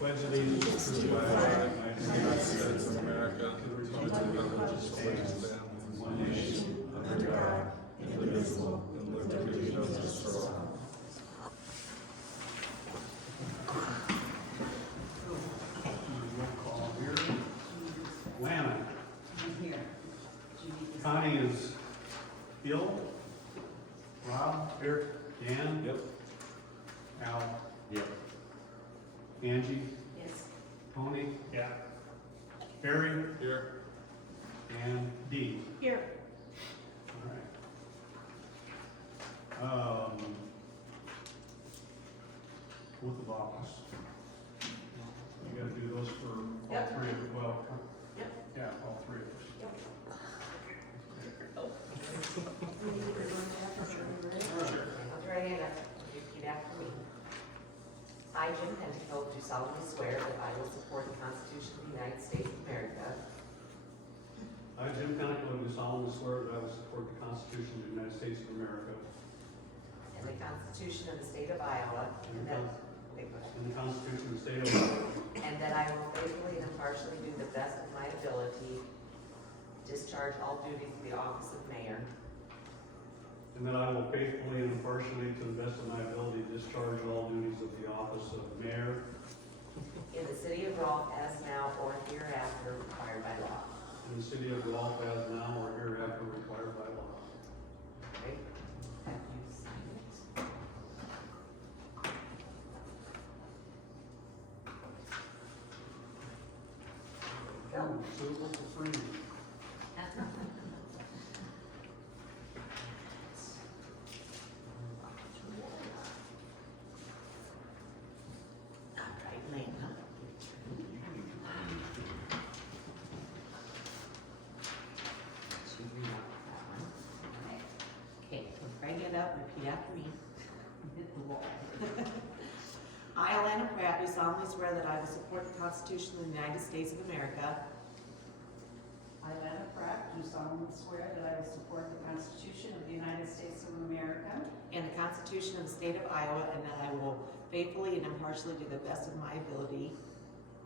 Pledge allegiance to the flag of the United States of America, to the republic which stands one nation, under God, indivisible, with liberty and justice for all. Roll call here. Lana. I'm here. Connie is ill. Rob? Here. Dan? Yep. Al? Yep. Angie? Yes. Tony? Yeah. Barry? Here. And Dee? Here. All right. Oath of office. You gotta do those for all Yep. three of them, well, Yep. yeah, all three of us. I'll try hand up. Repeat after me. I, Jim Pentico, do solemnly swear that I will support the Constitution of the United States of America I, Jim Penico, do solemnly swear that I will support the Constitution of the United States of America and the Constitution of the State of Iowa, and that, and the Constitution of the State of Iowa, and that I will faithfully and impartially do the best of my ability, discharge all duties of the office of mayor and that I will faithfully and impartially, to the best of my ability, discharge all duties of the office of mayor in the city of Rolfe as now or hereafter required by law. in the city of Rolfe as now or hereafter required by law. Okay? Have you signed it? Go. Suitable for free. All right, Lana. Should we read out that one? Okay, bring it up, repeat after me. Hit the wall. I, Alana Pratt, do solemnly swear that I will support the Constitution of the United States of America I, Lana Pratt, do solemnly swear that I will support the Constitution of the United States of America and the Constitution of the State of Iowa, and that I will faithfully and impartially, to the best of my ability,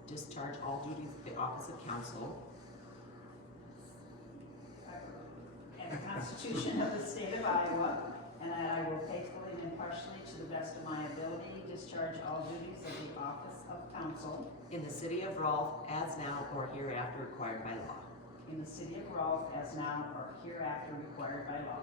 discharge all duties of the office of council and the Constitution of the State of Iowa, and that I will faithfully and impartially, to the best of my ability, discharge all duties of the office of council in the city of Rolfe as now or hereafter required by law. in the city of Rolfe as now or hereafter required by law.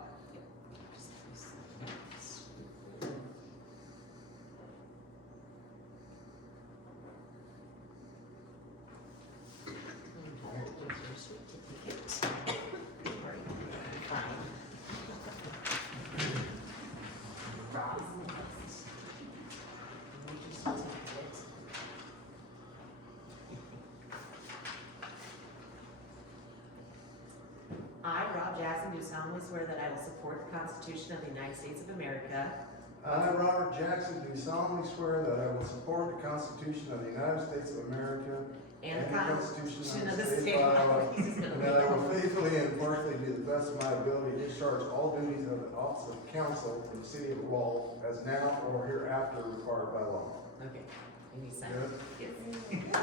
I, Rob Jackson, do solemnly swear that I will support the Constitution of the United States of America I, Robert Jackson, do solemnly swear that I will support the Constitution of the United States of America and the Constitution of the State of of Iowa, Iowa, and that I will faithfully and impartially, to the best of my ability, discharge all duties of the office of council in the city of Rolfe as now or hereafter required by law. Okay, and you sign Good. it? Yes.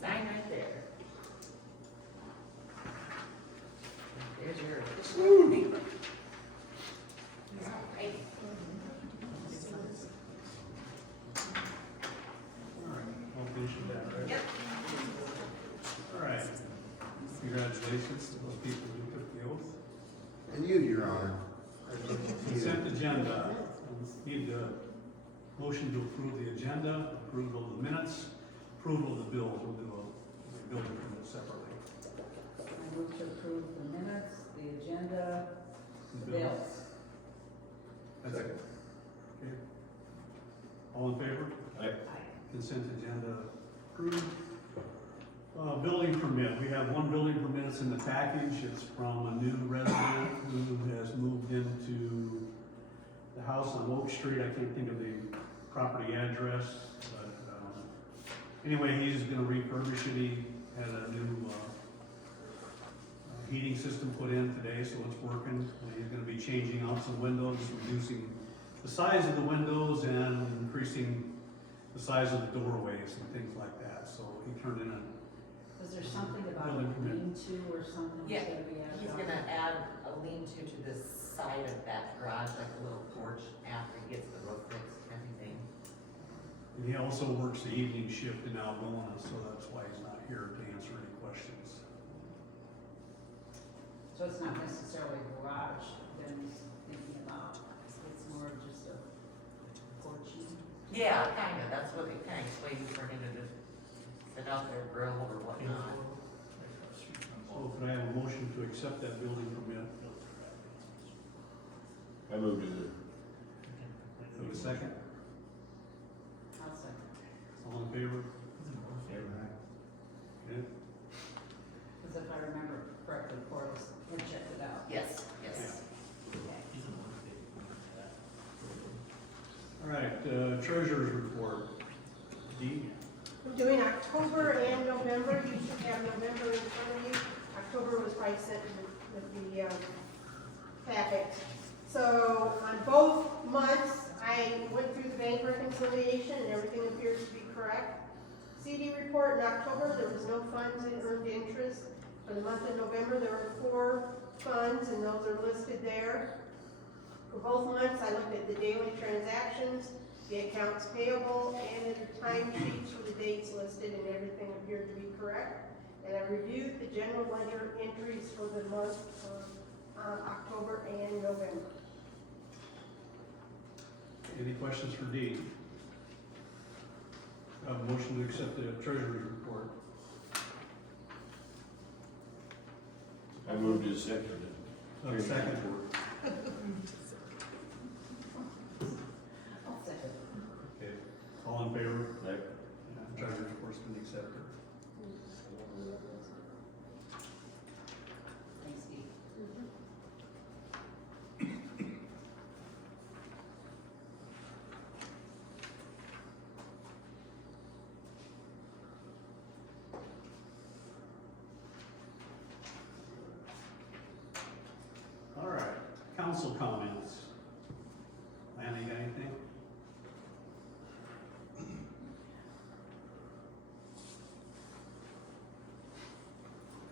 Sign right there. There's your official paper. All right. All right, I'll finish with that, right? Yep. All right. Congratulations to those people who took the oath. And you, Your Honor. Consent agenda. Need a motion to approve the agenda, approval of the minutes, approval of the bills. We'll do a building permit separately. I move to approve the minutes, the agenda, the bills. That's it. Okay. All in favor? Aye. Consent agenda approved. Building permit, we have one building permit, it's in the package, it's from a new resident who has moved into the house on Oak Street. I can't think of the property address, but, anyway, he's gonna refurbish it. He had a new, heating system put in today, so it's working. He's gonna be changing out some windows, reducing the size of the windows and increasing the size of the doorways and things like that, so he turned in a, Was there something about a Building permit. lean-to or something Yeah, that's gonna be added he's on? gonna add a lean-to to the side of that garage, like a little porch after he gets the roof fixed and everything. and he also works the evening shift in Algona, so that's why he's not here to answer any questions. So it's not necessarily a garage that he's thinking about, it's more of just a porchy. Yeah, kinda, that's what it kinda explains for him to just sit out there, grill or whatnot. So could I have a motion to accept that building permit? I moved to the, Have a second? I'll second. All in favor? Okay. Because if I remember correctly, Corliss had checked it out. Yes, yes. All right, treasurer's report. Dee? We're doing October and November, you should have November in front of you. October was probably sent with the packet. So on both months, I went through the bank reconciliation and everything appears to be correct. CD report in October, there was no funds in earned interest. For the month of November, there were 4 funds and those are listed there. For both months, I looked at the daily transactions, the accounts payable, and the time sheets for the dates listed, and everything appeared to be correct. And I reviewed the general ledger entries for the month of October and November. Any questions for Dee? Have a motion to accept the treasurer's report. I moved to the second. Have a second? I'll second. Okay, all in favor? Aye. Treasurer's report's been accepted. Thanks, Steve. All right, council comments. Lana, you got anything?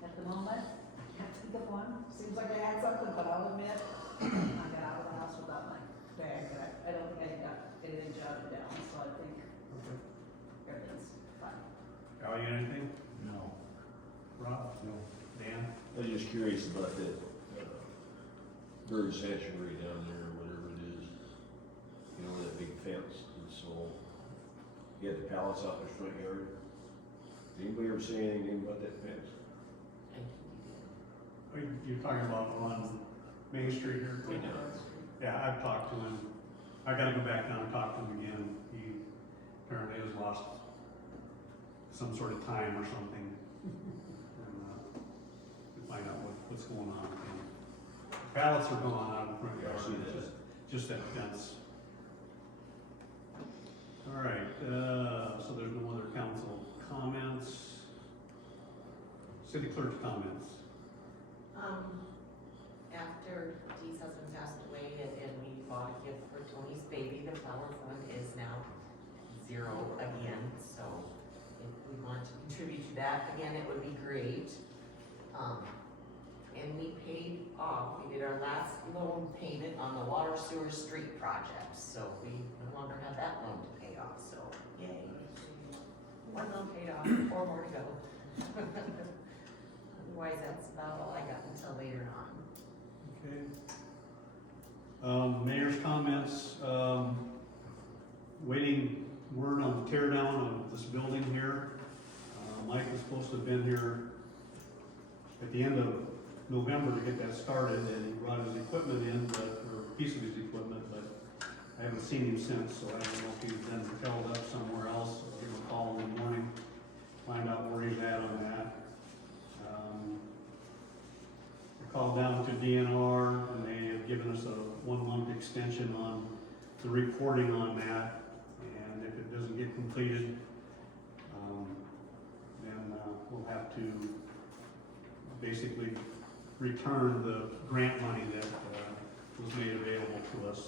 At the moment, I can't think of one. Seems like I had something, but I'll admit, I got out of the house without my bag. I don't think I got anything jotted down, so I think Okay. everything's fine. Al, you got anything? No. Rob? No. Dan? I was just curious about that, bird sanctuary down there, or whatever it is. You know, that big fence, and so, you had the pallets out in the front yard. Did anybody ever say anything about that fence? Thank you. You're talking about on Main Street here? Right now. Yeah, I've talked to him. I gotta go back down and talk to him again. He apparently has lost some sort of time or something. And, to find out what's going on with him. Pallets are going on in the front Yeah, I yard, see that. just that fence. All right, so there's no other council comments. City clerk's comments. After Dee's husband passed away and we bought a gift for Tony's baby, the flower fund is now 0 again, so if we want to contribute to that again, it would be great. And we paid off, we did our last loan payment on the water sewer street project, so we no longer have that loan to pay off, so yay. 1 loan paid off, 4 more to go. Otherwise, that's about all I got until later on. Okay. Mayor's comments, waiting word on the tear down of this building here. Mike was supposed to have been here at the end of November to get that started, and he brought his equipment in, or a piece of his equipment, but I haven't seen him since, so I don't know if he's been held up somewhere else. I'll give him a call in the morning, find out where he's at on that. I called down to DNR, and they have given us a 1-month extension on the reporting on that, and if it doesn't get completed, then we'll have to basically return the grant money that was made available to us.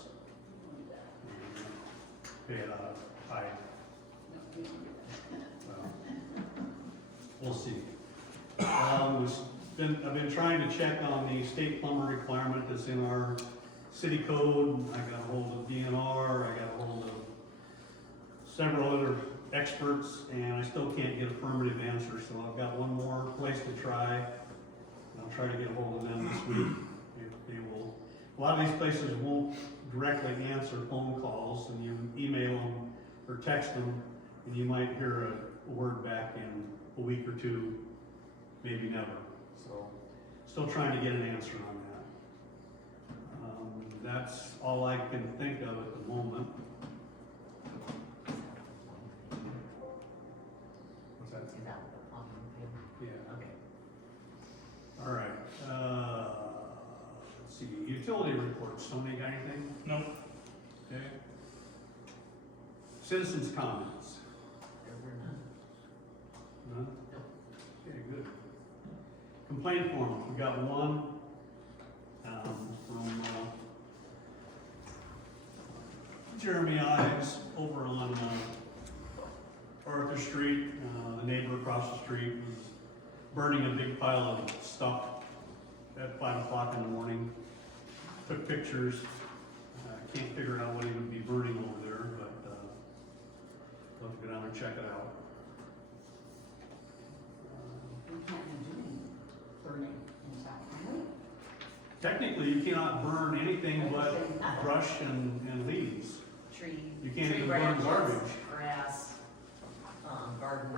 pay it out of I, No, we don't do that. well, we'll see. I've been trying to check on the state plumber requirement that's in our city code. I got a hold of DNR, I got a hold of several other experts, and I still can't get affirmative answers, so I've got one more place to try. I'll try to get a hold of them this week. If they will, a lot of these places won't directly answer phone calls, and you email them or text them, and you might hear a word back in a week or two, maybe never. So, still trying to get an answer on that. That's all I can think of at the moment. What's that? Is that what the plumbing thing? Yeah. Okay. All right, let's see, utility reports, Tony, got anything? No. Okay. Citizens' comments? There were none. None? Okay, good. Complaint form, we got one, from, Jeremy Ives over on, Arthur Street. The neighbor across the street was burning a big pile of stuff at 5 o'clock in the morning. Took pictures. Can't figure out what he would be burning over there, but I'll have to go down and check it out. We can't do any burning in town, can we? Technically, you cannot burn anything but brush and leaves. Tree. You can't tree even burn branches, garbage. Grass, garden,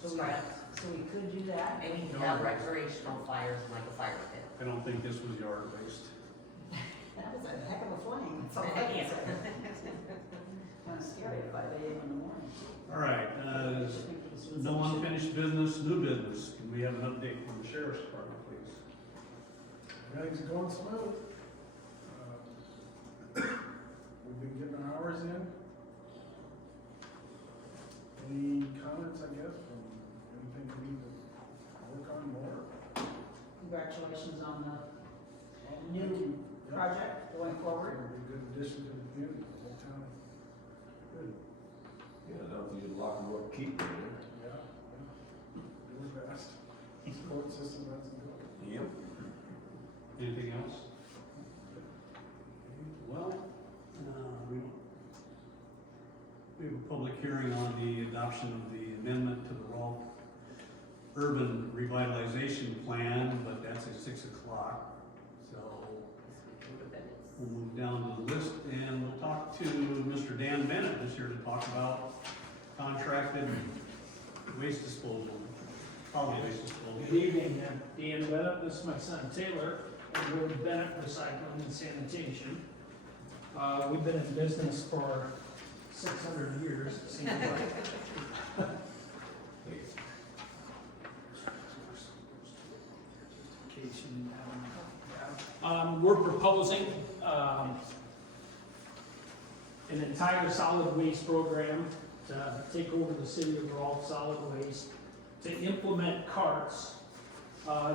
So we, scraps. so we could do that? And you can have recreational fires like a fire pit. I don't think this was yard waste. That was a heck of a flame. That's all I can say. Kind of scary at 5 AM in the morning. All right, no unfinished business, new business. Can we have an update from the sheriff's department, please? Everything's going smooth. We've been getting our hours in. Any comments, I guess, from anything we need to work on more? Congratulations on the Thank new you. Yeah. project going forward. It'll be a good addition to the community, the whole town. Good. Yeah, now if you lock them up, keep them Yeah. Do our best. Support system, that's good. there. Yep. Anything else? Well, we have a public hearing on the adoption of the amendment to the Rolfe Urban Revitalization Plan, but that's at 6 o'clock. So we'll move down to the list and we'll talk to Mr. Dan Bennett, who's here to talk about contracted waste disposal, solid waste disposal. Good evening, I'm Dan Bennett, this is my son Taylor, and we're with Bennett Recycling and Sanitation. We've been in business for 600 years, it seems like. We're proposing an entire solid waste program to take over the city of Rolfe solid waste, to implement carts.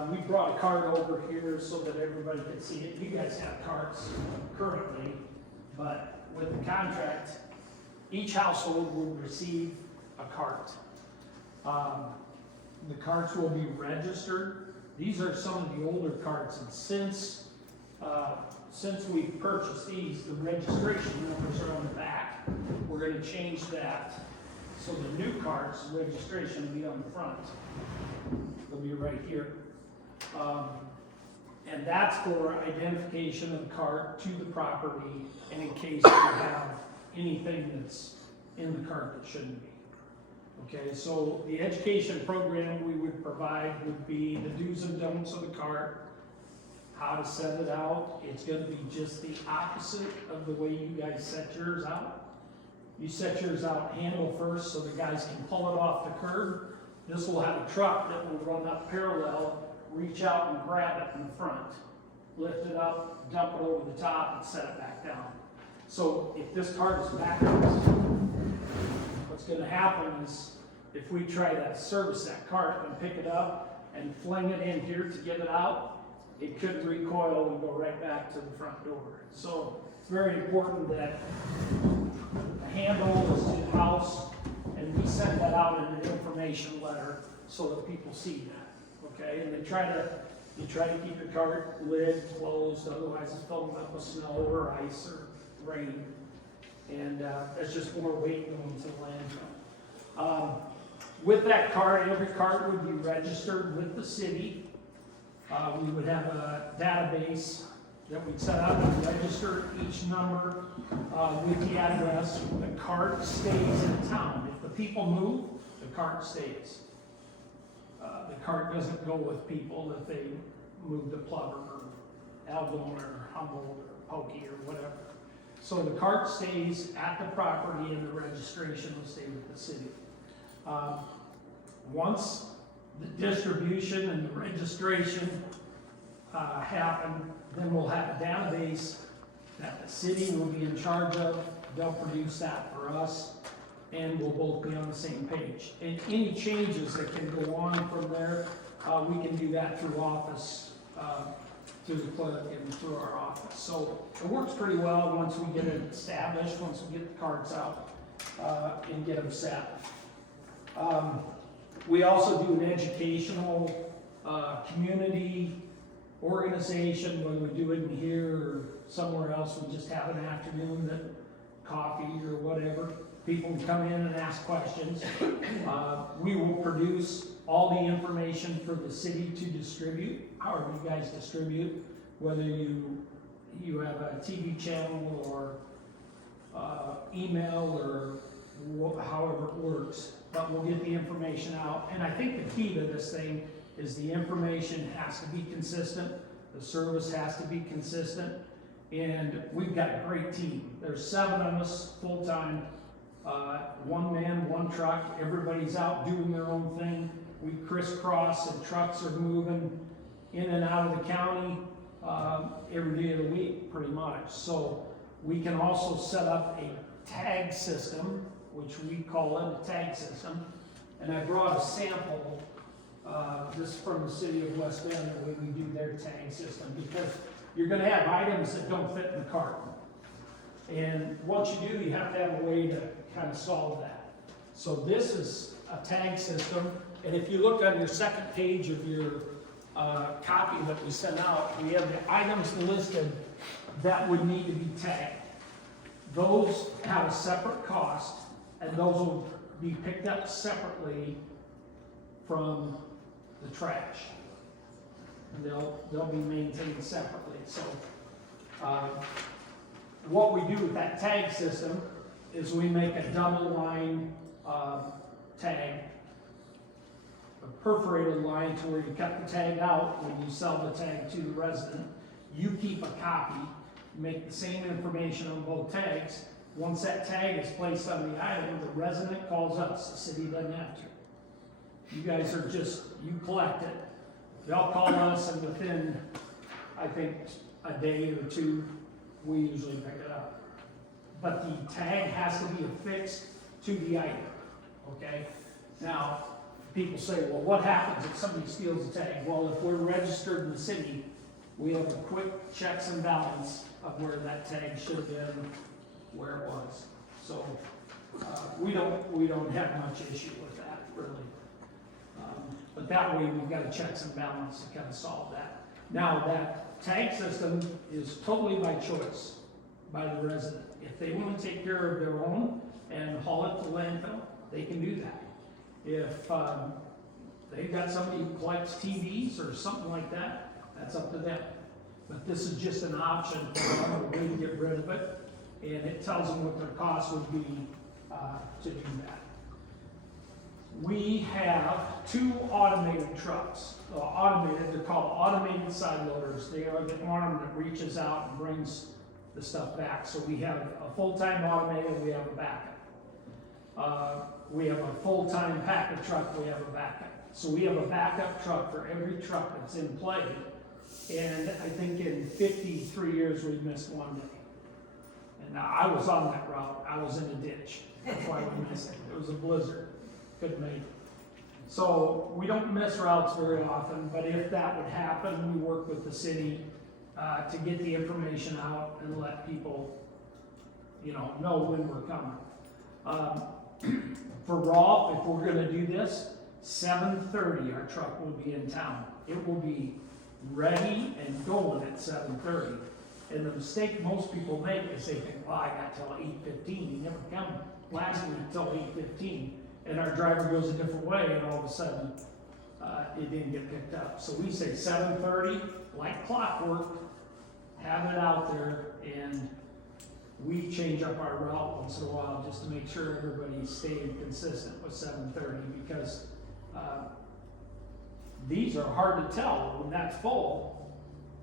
We brought a cart over here so that everybody could see it. You guys have carts currently, but with the contract, each household would receive a cart. The carts will be registered. These are some of the older carts, and since we purchased these, the registration numbers are on the back. We're gonna change that, so the new carts, registration will be on the front. They'll be right here. And that's for identification of the cart to the property, and in case you have anything that's in the cart that shouldn't be. Okay, so the education program we would provide would be the do's and don'ts of the cart, how to set it out. It's gonna be just the opposite of the way you guys set yours out. You set yours out handle first so the guys can pull it off the curb. This will have a truck that will run up parallel, reach out and grab it in the front, lift it up, dump it over the top, and set it back down. So if this cart is backwards, what's gonna happen is if we try to service that cart and pick it up and fling it in here to get it out, it could recoil and go right back to the front door. So it's very important that the handle is to the house, and we send that out in an information letter so that people see that, okay? And you try to keep your cart lid closed, otherwise it's filled up with snow or ice or rain. And that's just more weight going to the landfill. With that cart, every cart would be registered with the city. We would have a database that we'd set up and register each number with the address. The cart stays in town. If the people move, the cart stays. The cart doesn't go with people if they move to Plover or Algona or Humboldt or Pokey or whatever. So the cart stays at the property and the registration will stay with the city. Once the distribution and the registration happen, then we'll have a database that the city will be in charge of. They'll produce that for us, and we'll both be on the same page. And any changes that can go on from there, we can do that through office, through the clerk and through our office. So it works pretty well once we get it established, once we get the cards out and get them set. We also do an educational community organization, whether we do it in here or somewhere else. We just have an afternoon, that coffee or whatever. People can come in and ask questions. We will produce all the information for the city to distribute, however you guys distribute, whether you have a TV channel or email or however it works, but we'll get the information out. And I think the key to this thing is the information has to be consistent, the service has to be consistent, and we've got a great team. There's 7 of us full-time, one man, one truck, everybody's out doing their own thing. We crisscross and trucks are moving in and out of the county every day of the week, pretty much. So we can also set up a tag system, which we call it a tag system. And I brought a sample, this is from the city of West Bend, the way we do their tag system, because you're gonna have items that don't fit in the cart. And once you do, you have to have a way to kind of solve that. So this is a tag system, and if you look on your second page of your copy that we sent out, we have the items listed that would need to be tagged. Those have a separate cost, and those will be picked up separately from the trash. And they'll be maintained separately. So what we do with that tag system is we make a double line tag, a perforated line to where you cut the tag out when you sell the tag to the resident. You keep a copy, make the same information on both tags. Once that tag is placed on the item, the resident calls us, the city doesn't have to. You guys are just, you collect it. They'll call us, and within, I think, a day or two, we usually pick it up. But the tag has to be affixed to the item, okay? Now, people say, well, what happens if somebody steals the tag? Well, if we're registered in the city, we have a quick checks and balance of where that tag should have been, where it was. So, we don't have much issue with that, really. But that way, we've got a checks and balance to kind of solve that. Now, that tag system is totally by choice by the resident. If they want to take care of their own and haul it to landfill, they can do that. If they've got somebody who collects TVs or something like that, that's up to them. But this is just an option for them, a way to get rid of it, and it tells them what their cost would be to do that. We have 2 automated trucks. They're called automated side loaders. They are the arm that reaches out and brings the stuff back. So we have a full-time automated, we have a backup. We have a full-time packer truck, we have a backup. So we have a backup truck for every truck that's in play. And I think in 53 years, we've missed one day. And I was on that route, I was in a ditch. That's why we missed it. It was a blizzard. Couldn't make it. So we don't miss routes very often, but if that would happen, we work with the city to get the information out and let people, know when we're coming. For Rolfe, if we're gonna do this, 7:30, our truck will be in town. It will be ready and going at 7:30. And the mistake most people make is they think, well, I got till 8:15. He never come last week till 8:15. And our driver goes a different way, and all of a sudden, it didn't get picked up. So we say 7:30, like clockwork, have it out there, and we change up our route once in a while just to make sure everybody's staying consistent with 7:30, because these are hard to tell when that's full.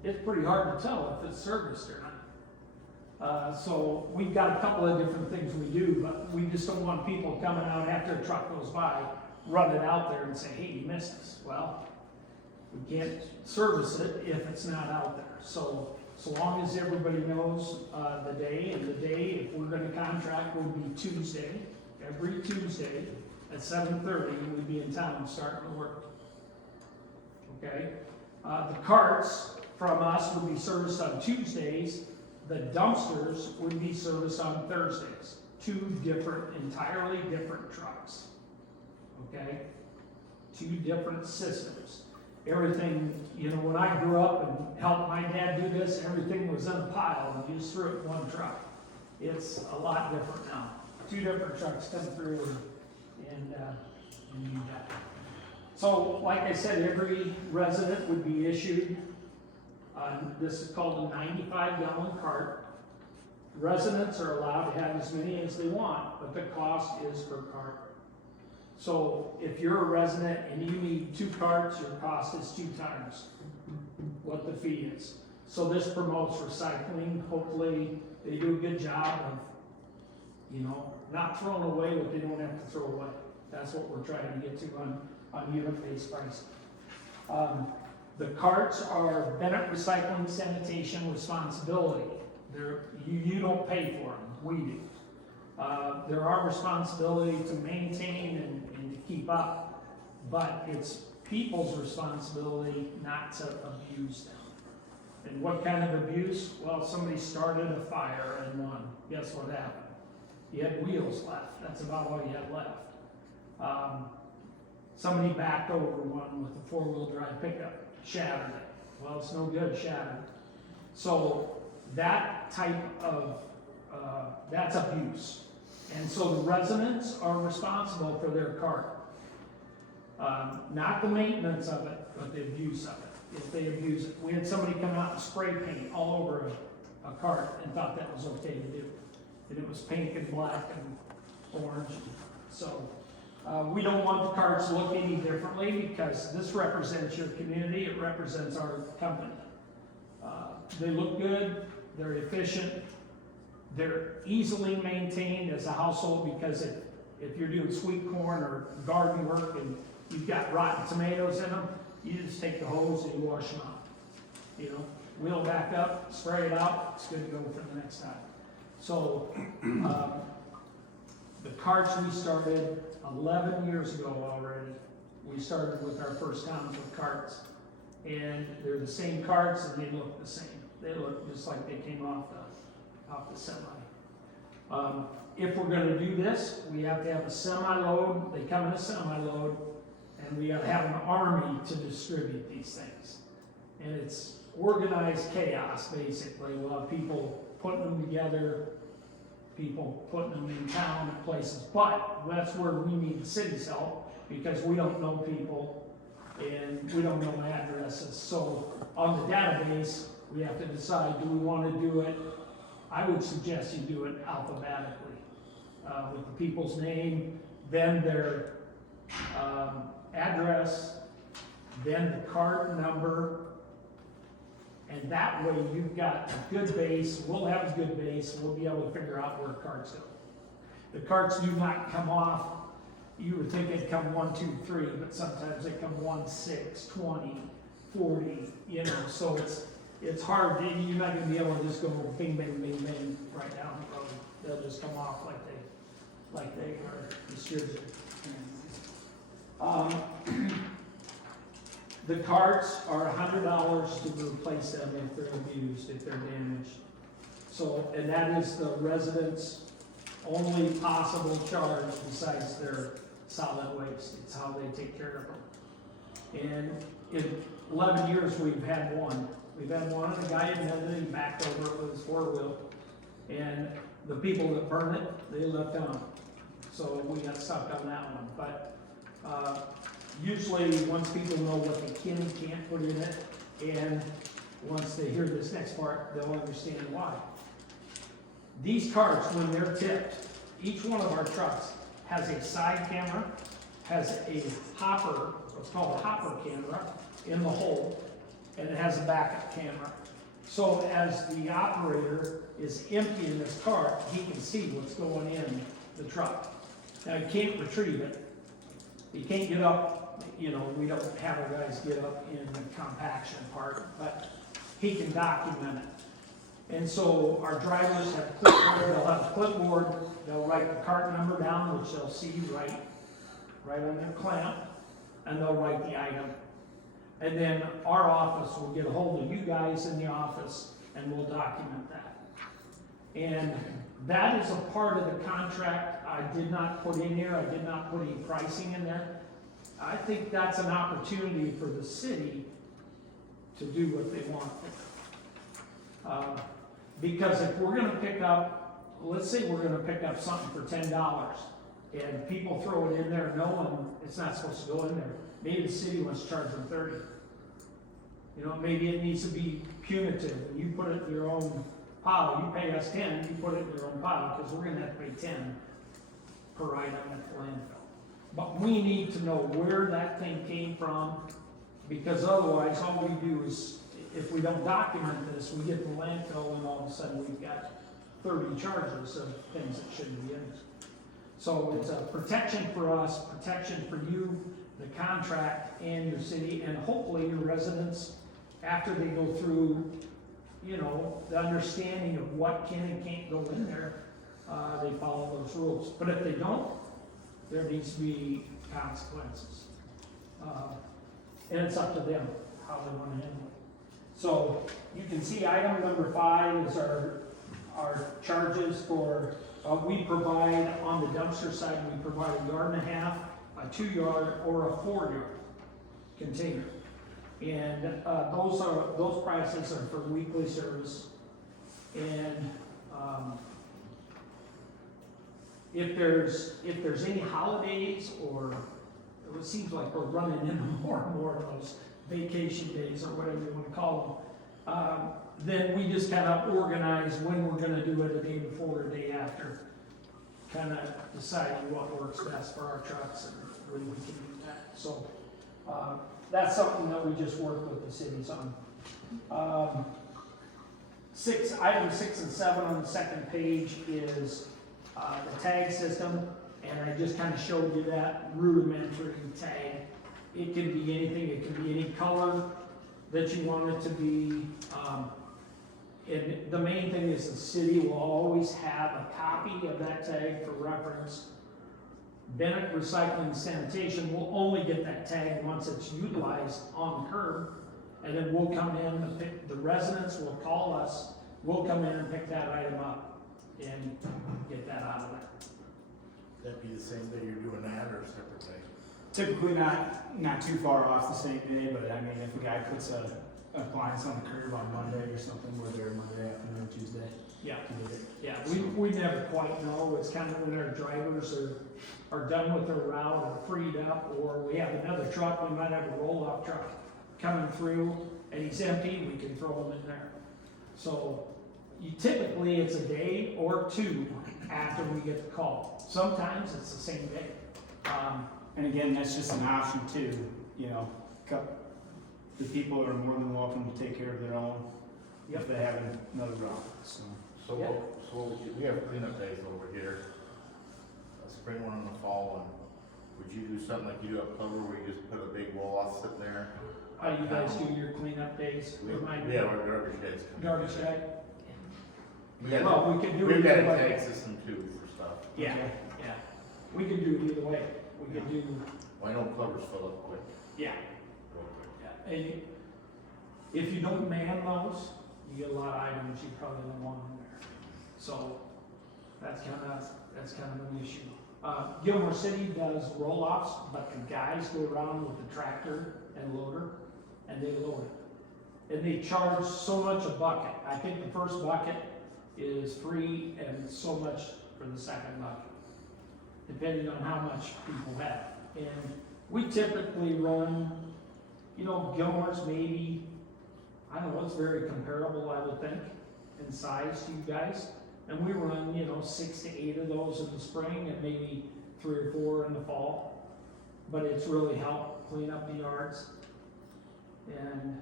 It's pretty hard to tell if it's serviced or not. So we've got a couple of different things we do, but we just don't want people coming out after a truck goes by, run it out there and say, hey, you missed us. Well, we can't service it if it's not out there. So long as everybody knows the day, and the day, if we're gonna contract, will be Tuesday, every Tuesday at 7:30, we'd be in town starting to work. Okay? The carts from us would be serviced on Tuesdays. The dumpsters would be serviced on Thursdays. Two different, entirely different trucks. Okay? Two different systems. Everything, you know, when I grew up and helped my dad do this, everything was in a pile and you just threw it in one truck. It's a lot different now. Two different trucks come through and you need that. So, like I said, every resident would be issued, this is called a 95-gallon cart. Residents are allowed to have as many as they want, but the cost is per cart. So if you're a resident and you need 2 carts, your cost is 2 times what the fee is. So this promotes recycling. Hopefully they do a good job of, you know, not throwing away what they don't have to throw away. That's what we're trying to get to on unit-based pricing. The carts are Bennett Recycling Sanitation responsibility. You don't pay for them, we do. They're our responsibility to maintain and to keep up, but it's people's responsibility not to abuse them. And what kind of abuse? Well, somebody started a fire in one. Guess what happened? You had wheels left. That's about all you had left. Somebody backed over one with a 4-wheel drive pickup, shattered it. Well, it's no good, shattered. So that type of, that's abuse. And so the residents are responsible for their cart. Not the maintenance of it, but the abuse of it, if they abuse it. We had somebody come out and spray paint all over a cart and thought that was okay to do. And it was pink and black and orange. So we don't want the carts to look any differently, because this represents your community, it represents our company. They look good, they're efficient, they're easily maintained as a household, because if you're doing sweet corn or garden work and you've got rotten tomatoes in them, you just take the hose and you wash them out. You know, wheel back up, spray it out, it's good to go for the next time. So the carts we started 11 years ago already. We started with our first township carts, and they're the same carts and they look the same. They look just like they came off the semi. If we're gonna do this, we have to have a semi-load. They come in a semi-load, and we gotta have an army to distribute these things. And it's organized chaos, basically. We'll have people putting them together, people putting them in town and places, but that's where we need the city's help, because we don't know people and we don't know addresses. So on the database, we have to decide, do we want to do it? I would suggest you do it alphabetically, with the people's name, then their address, then the card number, and that way you've got a good base. We'll have a good base. We'll be able to figure out where carts go. The carts do not come off. You would think they'd come 1, 2, 3, but sometimes they come 1, 6, 20, 40, you know, so it's hard. You're not gonna be able to just go bing, bing, bing, bing right down the road. They'll just come off like they are distributed. The carts are $100 to replace them if they're abused, if they're damaged. So, and that is the residents' only possible charge besides their solid waste. It's how they take care of them. And in 11 years, we've had one. We've had one, and the guy admitted he backed over it with his four-wheel. And the people that burn it, they left on. So we got stuck on that one. But usually, once people know what they can and can't put in it, and once they hear this next part, they'll understand why. These carts, when they're tipped, each one of our trucks has a side camera, has a hopper, what's called a hopper camera, in the hole, and it has a backup camera. So as the operator is emptying this cart, he can see what's going in the truck. Now, he can't retrieve it. He can't get up, you know, we don't have our guys get up in the compaction part, but he can document it. And so our drivers have clipboard, they'll have a clipboard, they'll write the cart number down, which they'll see right on their clamp, and they'll write the item. And then our office will get a hold of you guys in the office, and we'll document that. And that is a part of the contract I did not put in there. I did not put any pricing in there. I think that's an opportunity for the city to do what they want. Because if we're gonna pick up, let's say we're gonna pick up something for $10, and people throw it in there knowing it's not supposed to go in there. Maybe the city wants to charge them 30. You know, maybe it needs to be punitive, and you put it in your own pile. You pay us 10, you put it in your own pile, because we're gonna have to pay 10 per item at the landfill. But we need to know where that thing came from, because otherwise, all we do is, if we don't document this, we get the landfill, and all of a sudden we've got 30 charges of things that shouldn't be in it. So it's a protection for us, protection for you, the contract, and your city, and hopefully your residents, after they go through, you know, the understanding of what can and can't go in there, they follow those rules. But if they don't, there needs to be consequences. And it's up to them how they want to handle it. So you can see item number 5 is our charges for, we provide on the dumpster side, we provide a 1.5 yard, a 2 yard, or a 4 yard container. And those prices are for weekly service. And if there's any holidays, or it seems like we're running into more and more of those vacation days, or whatever you want to call them, then we just kind of organize when we're going to do it, a day before or a day after, kind of deciding what works best for our trucks and when we can do that. So that's something that we just work with the cities on. Item 6 and 7 on the second page is the tag system, and I just kind of showed you that rudimentary tag. It can be anything, it can be any color that you want it to be. And the main thing is the city will always have a copy of that tag for reference. Bennett Recycling Sanitation will only get that tag once it's utilized on the curb, and then we'll come in and pick, the residents will call us, we'll come in and pick that item up and get that out of there. That'd be the same day you're doing that, or a separate day? Typically not too far off the same day, but I mean, if a guy puts a appliance on the curb on Monday or something, we're there Monday afternoon, Tuesday. Yeah, yeah, we never quite know. It's kind of when our drivers are done with their route or freed up, or we have another truck, we might have a roll-off truck coming through, and he's empty, we can throw him in there. So typically it's a day or two after we get the call. Sometimes it's the same day. And again, that's just an option too, you know, the people are more than welcome to take care of their own if they have another route, so. So, Yeah. we have cleanup days over here, a spring one in the fall, and would you do something like you do up Clover, where you just put a big wall off sitting there? How you guys do your cleanup days? Remind me. Yeah, our garbage days. Garbage day? We got, Well, we can do it we've got either a way. tag system too for stuff. Yeah, Okay. yeah. We can do it either way. We can do, Well, I know Clover's fill up quick, yeah. real quick. Yeah. And if you don't man those, you get a lot of items you probably don't want in there. So that's kind of an issue. Gilmore City does roll-offs, but the guys go around with the tractor and loader, and they load it. And they charge so much a bucket. I think the first bucket is free and so much for the second bucket, depending on how much people have. And we typically run, you know, Gilmore's maybe, I don't know, it's very comparable, I would think, in size to you guys. And we run, you know, 6 to 8 of those in the spring and maybe 3 or 4 in the fall. But it's really helped clean up the yards. And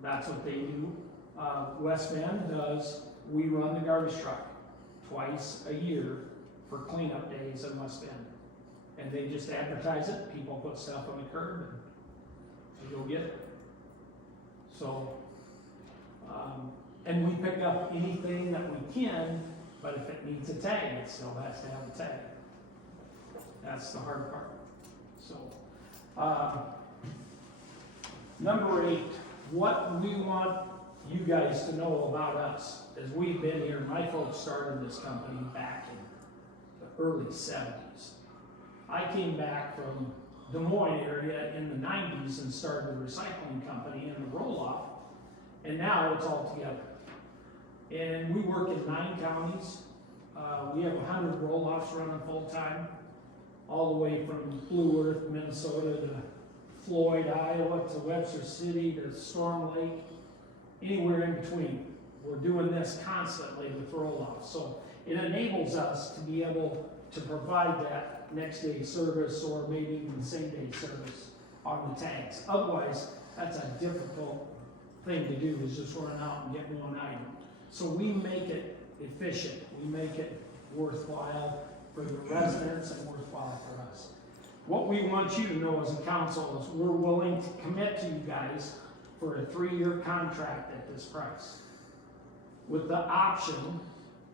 that's what they do. West Bend does, we run the garbage truck twice a year for cleanup days in West Bend. And they just advertise it, people put stuff on the curb and they go get it. So, and we pick up anything that we can, but if it needs a tag, it still has to have a tag. That's the hard part. So, number 8, what we want you guys to know about us is we've been here. My folks started this company back in the early 70s. I came back from Des Moines area in the 90s and started a recycling company in the roll-off, and now it's all together. And we work in 9 counties. We have 100 roll-offs running full-time, all the way from Blue Earth, Minnesota to Floyd, Iowa, to Webster City, to Storm Lake, anywhere in between. We're doing this constantly with roll-offs. So it enables us to be able to provide that next day service or maybe even same day service on the tags. Otherwise, that's a difficult thing to do, is just run out and get one item. So we make it efficient. We make it worthwhile for the residents and worthwhile for us. What we want you to know as a council is we're willing to commit to you guys for a 3-year contract at this price, with the option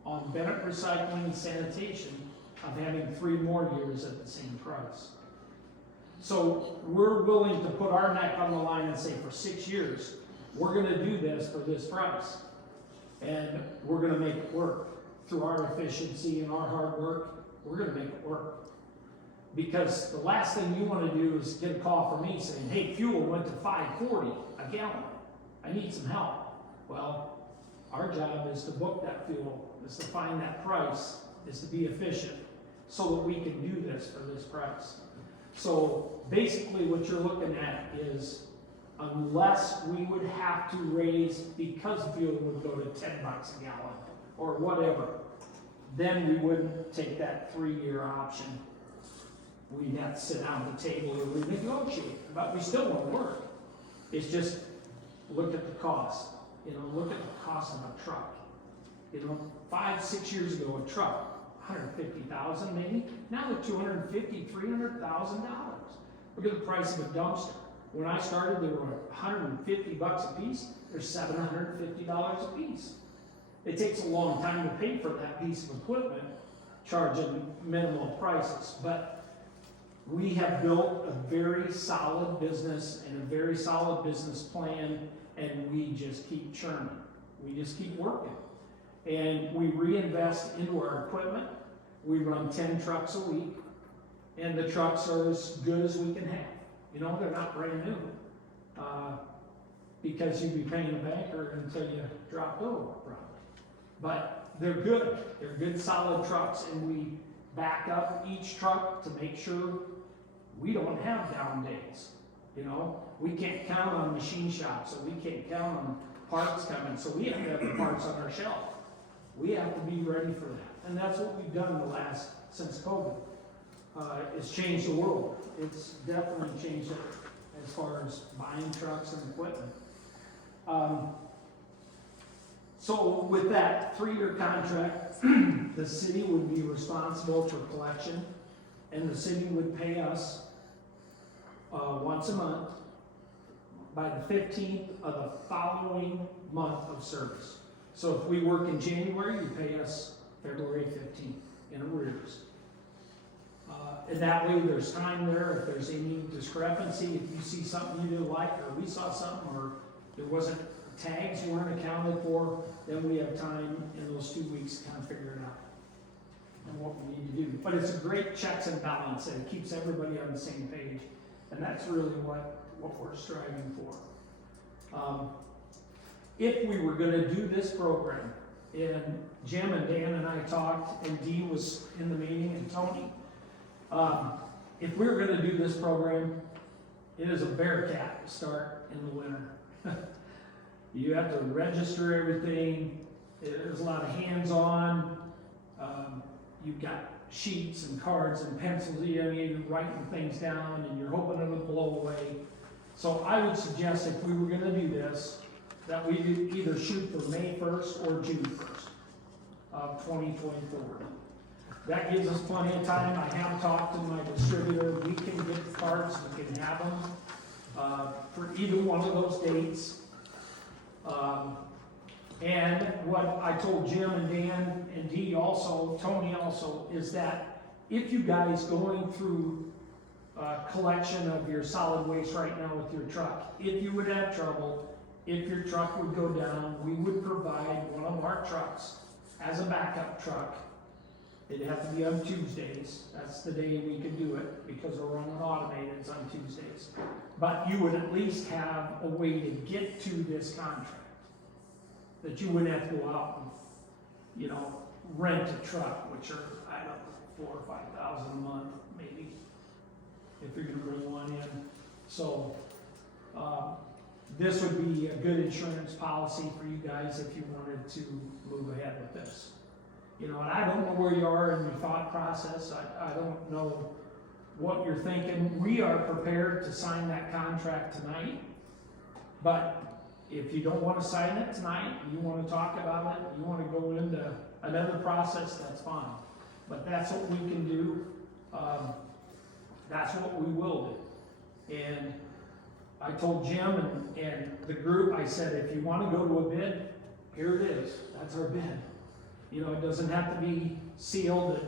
on Bennett Recycling and Sanitation of having 3 more years at the same price. So we're willing to put our neck on the line and say for 6 years, we're gonna do this for this price. And we're gonna make it work. Through our efficiency and our hard work, we're gonna make it work. Because the last thing you wanna do is get a call from me saying, hey, fuel went to $5.40 a gallon. I need some help. Well, our job is to book that fuel, is to find that price, is to be efficient, so that we can do this for this price. So basically what you're looking at is, unless we would have to raise, because fuel would go to $10 a gallon or whatever, then we wouldn't take that 3-year option. We'd have to sit down at the table or renegotiate, but we still won't work. It's just, look at the cost. You know, look at the cost of a truck. You know, 5-6 years ago, a truck, $150,000 maybe. Now they're $250,000, $300,000. Look at the price of a dumpster. When I started, they were $150 a piece. They're $750 a piece. It takes a long time to pay for that piece of equipment, charging minimal prices. But we have built a very solid business and a very solid business plan, and we just keep churning. We just keep working. And we reinvest into our equipment. We run 10 trucks a week, and the trucks are as good as we can have. You know, they're not brand new, because you'd be paying a banker until you drop over, probably. But they're good. They're good, solid trucks, and we back up each truck to make sure we don't have down days. You know, we can't count on machine shops, so we can't count on parts coming, so we have to have the parts on our shelf. We have to be ready for that, and that's what we've done since COVID. It's changed the world. It's definitely changed it as far as buying trucks and equipment. So with that 3-year contract, the city would be responsible for collection, and the city would pay us once a month by the 15th of the following month of service. So if we work in January, you pay us February 15th in arrears. And that way there's time there. If there's any discrepancy, if you see something you didn't like, or we saw something, or there wasn't, tags weren't accounted for, then we have time in those 2 weeks to kind of figure it out. But it's a great checks and balance, and it keeps everybody on the same page, and that's really what we're striving for. If we were gonna do this program, and Jim and Dan and I talked, and Dee was in the meeting, and Tony, if we were gonna do this program, it is a bear cat to start in the winter. You have to register everything, there's a lot of hands-on, you've got sheets and cards and pencils, you're writing things down, and you're hoping it'll blow away. So I would suggest if we were gonna do this, that we either shoot for May 1st or June 1st of 2024. That gives us plenty of time. I have talked to my distributor, we can get the cards, we can have them for either one of those dates. And what I told Jim and Dan and Dee also, Tony also, is that if you guys going through collection of your solid waste right now with your truck, if you would have trouble, if your truck would go down, we would provide one of our trucks as a backup truck. It'd have to be on Tuesdays. That's the day we could do it because we're running automated on Tuesdays. But you would at least have a way to get to this contract. That you wouldn't have to go out and, rent a truck, which are, I don't know, $4,000 or $5,000 a month, maybe, if you're gonna bring one in. So, this would be a good insurance policy for you guys if you wanted to move ahead with this. And I don't know where you are in your thought process. I don't know what you're thinking. We are prepared to sign that contract tonight, but if you don't want to sign it tonight, you want to talk about it, you want to go into another process, that's fine. But that's what we can do. That's what we will do. And I told Jim and the group, I said, if you want to go to a bid, here it is. That's our bid. It doesn't have to be sealed.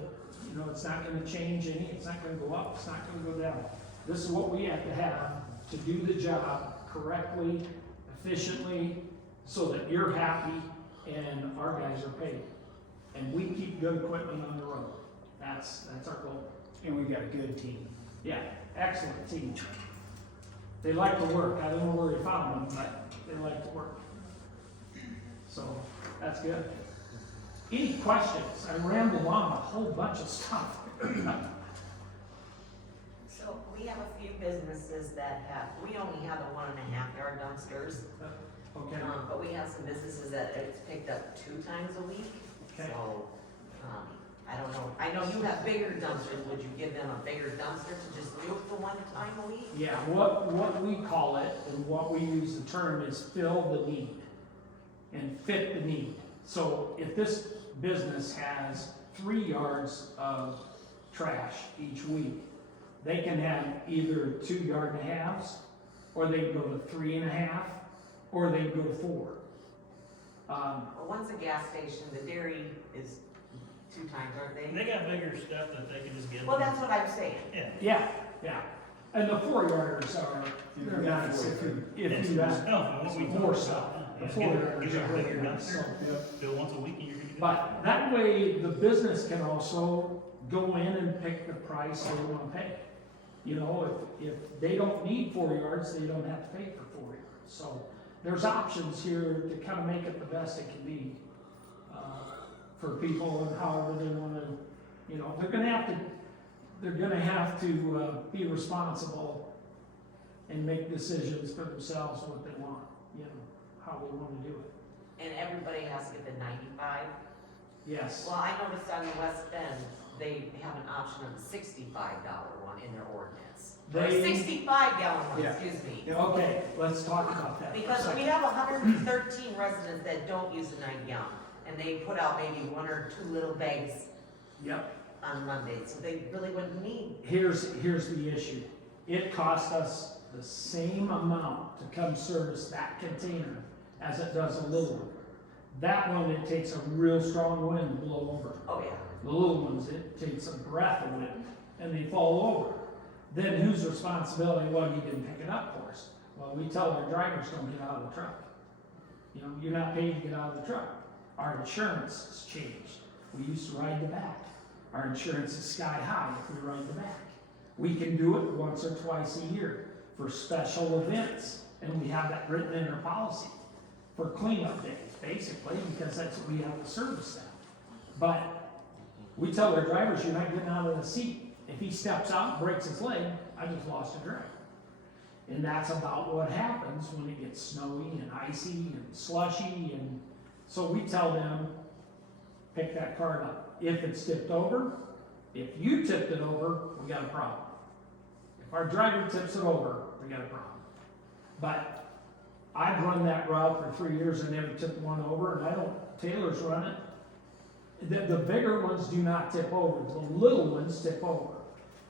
It's not going to change any. It's not going to go up. It's not going to go down. This is what we have to have to do the job correctly, efficiently, so that you're happy and our guys are paid. And we keep good equipment on the road. That's our goal. And we've got a good team. Yeah, excellent team. They like to work. I don't know where you found them, but they like to work. So that's good. Any questions? I rambled on a whole bunch of stuff. So we have a few businesses that we only have the 1.5 yard dumpsters. Okay. But we have some businesses that it's picked up 2 times a week. Okay. So, I don't know. I know you have bigger dumpsters. Would you give them a bigger dumpster to just do it the 1 time a week? Yeah, what we call it, and what we use the term is fill the need and fit the need. So if this business has 3 yards of trash each week, they can have either 2 yard and a halves, or they can go to 3.5, or they can go to 4. But one's a gas station, the dairy is 2 times, aren't they? They got bigger stuff that they can just get. Well, that's what I'm saying. Yeah. Yeah. And the 4 yarders are, they're nice if you have more stuff. The 4 yarders are really nice. So, Do it once a week and you're gonna get. but that way, the business can also go in and pick the price they want to pay. If they don't need 4 yards, they don't have to pay for 4 yards. So there's options here to kind of make it the best it can be for people, and however they want to. They're gonna have to be responsible and make decisions for themselves what they want. How they want to do it. And everybody has to get the 95. Yes. Well, I noticed on the West End, they have an option of the $65 one in their ordinance. Or a 65-gallon one, Yeah. excuse me. Okay, let's talk about that. for a Because we second. have 113 residents that don't use the 90-gallon, and they put out maybe 1 or 2 little bags Yep. on Monday, so they really wouldn't need. Here's the issue. It costs us the same amount to come service that container as it does a little one. That one, it takes a real strong wind to blow over. Oh, yeah. The little ones, it takes a breath of wind and they fall over. Then whose responsibility? Well, you didn't pick it up for us. Well, we tell our drivers, don't get out of the truck. You're not paid to get out of the truck. Our insurance has changed. We used to ride the back. our insurance is sky high if we run the back. We can do it once or twice a year for special events, and we have that written in our policy for cleanup days, basically, because that's what we have to service them. But we tell our drivers, you're not getting out of the seat. If he steps out and breaks his leg, I just lost a driver. And that's about what happens when it gets snowy and icy and slushy, and so we tell them, pick that card up. If it's tipped over, if you tipped it over, we got a problem. If our driver tips it over, we got a problem. But I've run that route for 3 years and never tipped one over, and I don't, Taylor's run it. The bigger ones do not tip over, the little ones tip over.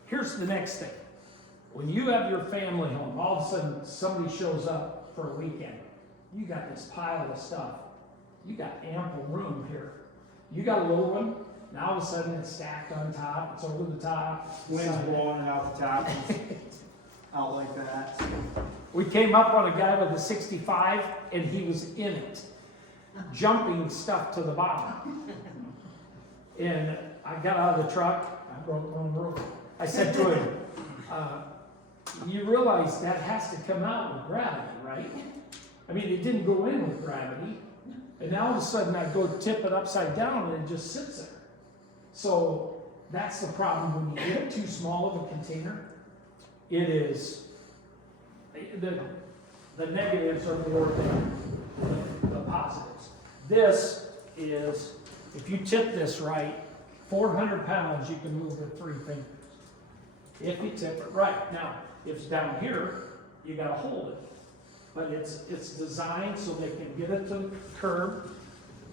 Here's the next thing. When you have your family home, all of a sudden somebody shows up for a weekend. You got this pile of stuff. You got ample room here. You got a little one, now all of a sudden it's stacked on top, it's over the top. Wind's blowing it out the top, out like that. We came up on a guy with a 65 and he was in it, jumping stuff to the bottom. And I got out of the truck, I broke one roof. I said to him, you realize that has to come out with gravity, right? I mean, it didn't go in with gravity. And now all of a sudden I go tip it upside down and it just sits there. So that's the problem when you get too small of a container. It is, the negatives are more than the positives. This is, if you tip this right, 400 pounds you can move with 3 fingers. If you tip it right. Now, if it's down here, you gotta hold it. But it's designed so they can get it to the curb.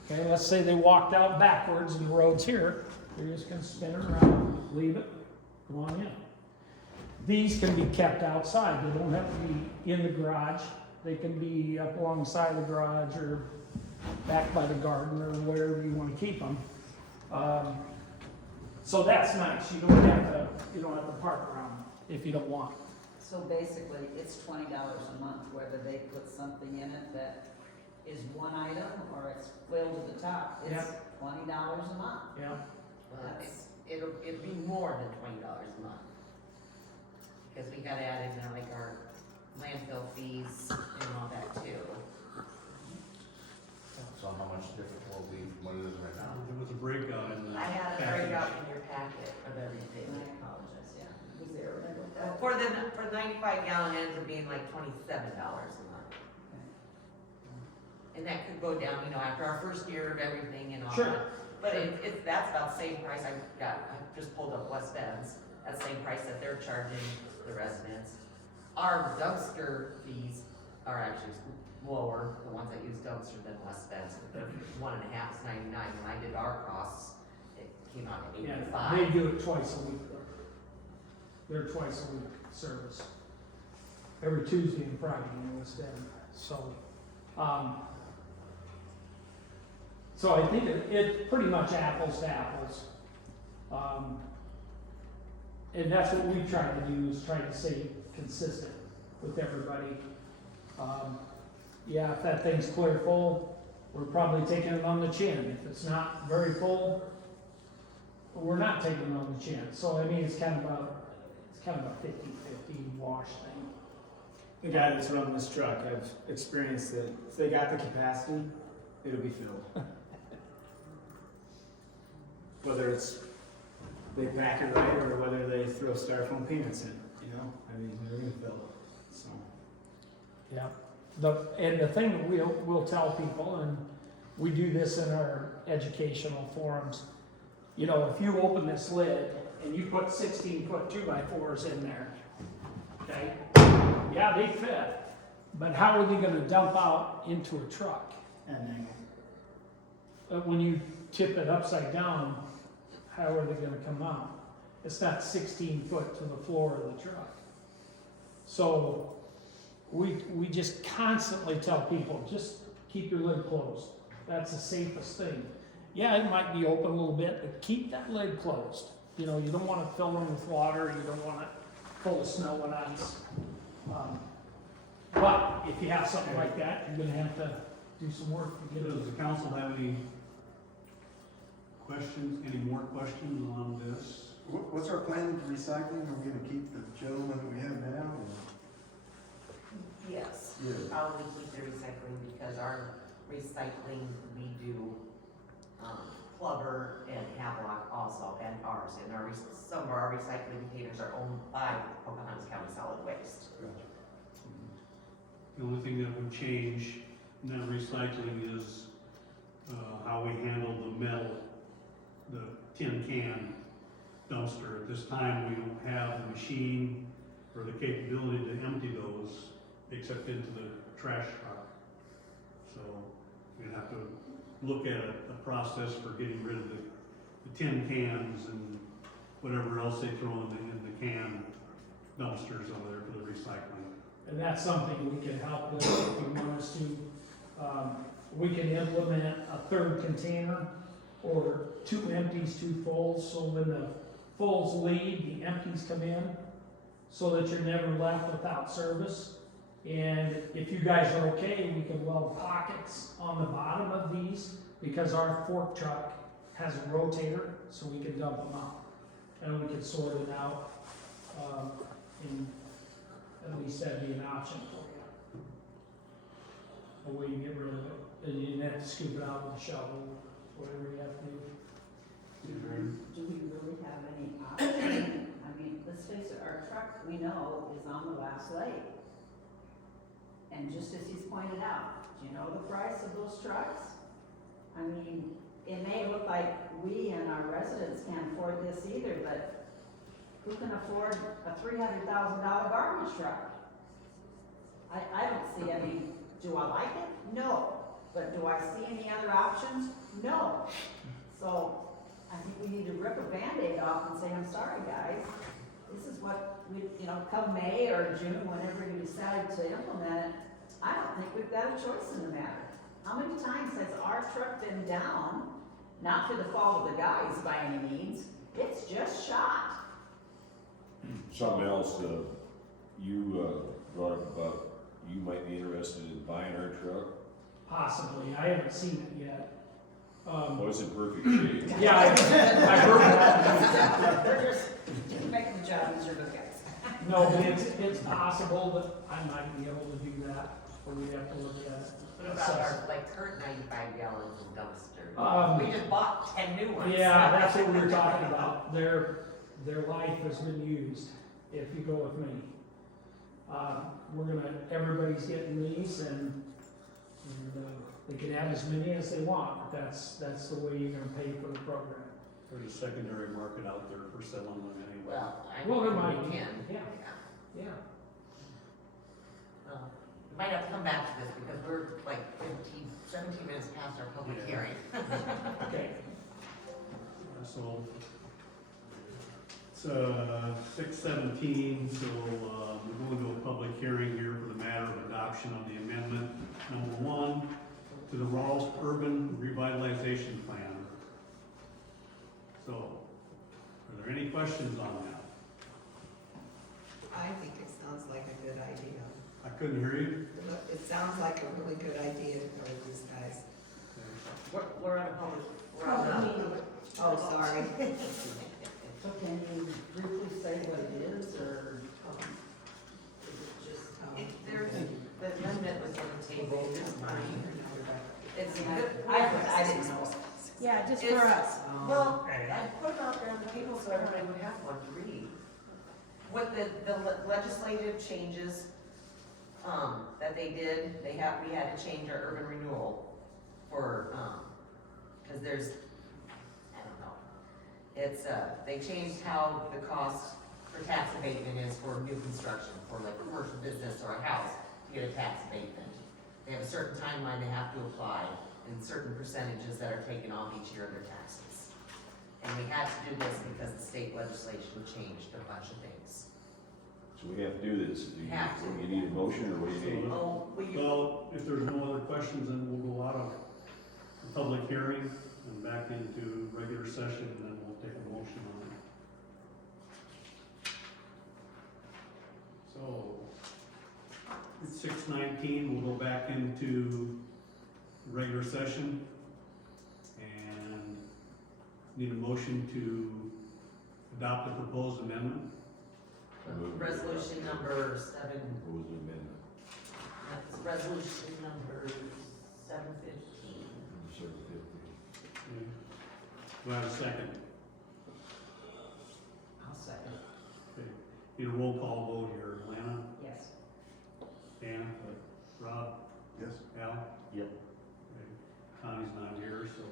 Okay, let's say they walked out backwards and the road's here. They're just gonna spin it around, leave it, go on in. These can be kept outside. They don't have to be in the garage. They can be up alongside the garage or back by the garden or wherever you want to keep them. So that's nice. You don't have to park around if you don't want. So basically, it's $20 a month, whether they put something in it that is one item or it's filled to the top. It's $20 a month. Yeah. It'll be more than $20 a month. Because we gotta add in there like our landfill fees and all that too. So how much different will it be from what it is right now? There was a breakout in the I had a package. breakout in your packet of everything. I apologize, yeah. Was there a that? For the 95 gallon ends up being like $27 a month. And that could go down, after our first year of everything and all Sure. that. But that's about the same price I just pulled up West Bend's, that's the same price that they're charging the residents. Our dumpster fees are actually lower, the ones that use dumpster than West Bend's. 1.5 is $99. When I did our costs, it came out to Yeah, $85. they do it twice a week. They're twice a week service. Every Tuesday and Friday in West End. So I think it's pretty much apples to apples. And that's what we try to do, is try to stay consistent with everybody. Yeah, if that thing's clear full, we're probably taking it on the chin. If it's not very full, we're not taking it on the chin. So I mean, it's kind of a 50-50 wash thing. The guy that's running this truck, I've experienced that if they got the capacity, it'll be filled. Whether it's they pack it right or whether they throw styrofoam peanuts in, I mean, they're gonna fill it, so. Yeah. The thing that we'll tell people, and we do this in our educational forums, if you open this lid and you put 16-foot 2x4s in there, okay? Yeah, they fit, but how are they gonna dump out into a truck? And then, When you tip it upside down, how are they gonna come out? It's not 16 foot to the floor of the truck. So we just constantly tell people, just keep your lid closed. That's the safest thing. Yeah, it might be open a little bit, but keep that lid closed. You don't want to fill them with water, you don't want it full of snow and ice. But if you have something like that, you're gonna have to do some work to get Does it. the council have any questions, any more questions on this? What's our plan for recycling? Are we gonna keep the gentleman that we have now? Yes. Yeah. Probably keep the recycling because our recycling, we do, Plover and Havelock also, and ours. And some of our recycling containers are owned by Pocahontas County Solid Waste. The only thing that would change in that recycling is, how we handle the metal, the tin can dumpster. At this time, we don't have the machine or the capability to empty those except into the trash truck. So we'd have to look at a process for getting rid of the tin cans and whatever else they throw in the can dumpsters over there for the recycling. And that's something we can help with if you want us to. We can implement a third container or 2 empties, 2 fulls, so when the fulls leave, the empties come in, so that you're never left without service. And if you guys are okay, we can weld pockets on the bottom of these, because our fork truck has a rotator, so we can dump them out. And we can sort it out, and at least that'd be an option for you. A way to get rid of it, and you didn't have to scoop it out with a shovel, whatever you have to do. Do we really have any option? I mean, let's face it, our truck, we know, is on the last leg. And just as he's pointed out, do you know the price of those trucks? I mean, it may look like we and our residents can't afford this either, but who can afford a $300,000 garbage truck? I don't see, I mean, do I like it? No. But do I see any other options? No. So I think we need to rip a Band-Aid off and say, I'm sorry, guys. This is what we, come May or June, whenever you decide to implement it, I don't think we've got a choice in the matter. How many times has our truck been down, not for the fault of the guys by any means, it's just shot. Something else, you brought up about you might be interested in buying our truck. Possibly, I haven't seen it yet. Oh, it's in perfect shape. Yeah, I heard that. We're just making the job easier for the guys. No, but it's possible that I might be able to do that, or we have to look at it. What about our, current 95 gallons of dumpster? Um, We just bought 10 new ones. Yeah, that's what we were talking about. Their life has been used, if you go with me. Everybody's getting these, and they can have as many as they want, but that's the way you're gonna pay for the program. There's a secondary market out there for selling them anyway. Well, there we might be. can. Yeah. Yeah. We might have to come back to this because we're 17 minutes past our public Yeah. hearing. Okay. So, it's 6:17, so we're going to a public hearing here for the matter of adoption of the amendment number 1 to the Rolfe Urban Revitalization Plan. So, are there any questions on that? I think it sounds like a good idea. I couldn't hear you. It sounds like a really good idea for these guys. We're on a public, we're on a. Oh, sorry. So can you briefly say what it is, or, is it just, If there's, the amendment was on the table, it's fine. It's, I didn't know. Yeah, just It's- for us. Well, I put it out there on the table so everybody would have one to read. With the legislative changes, that they did, we had to change our urban renewal for, cause there's, I don't know. It's, they changed how the cost for tax abatement is for new construction, for commercial business or a house, to get a tax abatement. They have a certain timeline they have to apply, and certain percentages that are taken off each year of their taxes. And we had to do this because the state legislation changed a bunch of things. So we have to do this. Do Have to. you need a motion, or what do you need? Oh, will you? Well, if there's no other questions, then we'll go out of the public hearing and back into regular session, and then we'll take a motion on it. So, it's 6:19, we'll go back into regular session. And Need a motion to adopt the proposed amendment? Resolution number 7, Proposed amendment, that's resolution number 715. number 750. Do I have a second? I'll second. Okay. Need a roll call vote here. Lana? Yes. Dan? Rob? Yes. Al? Yep. Okay. Connie's not here, so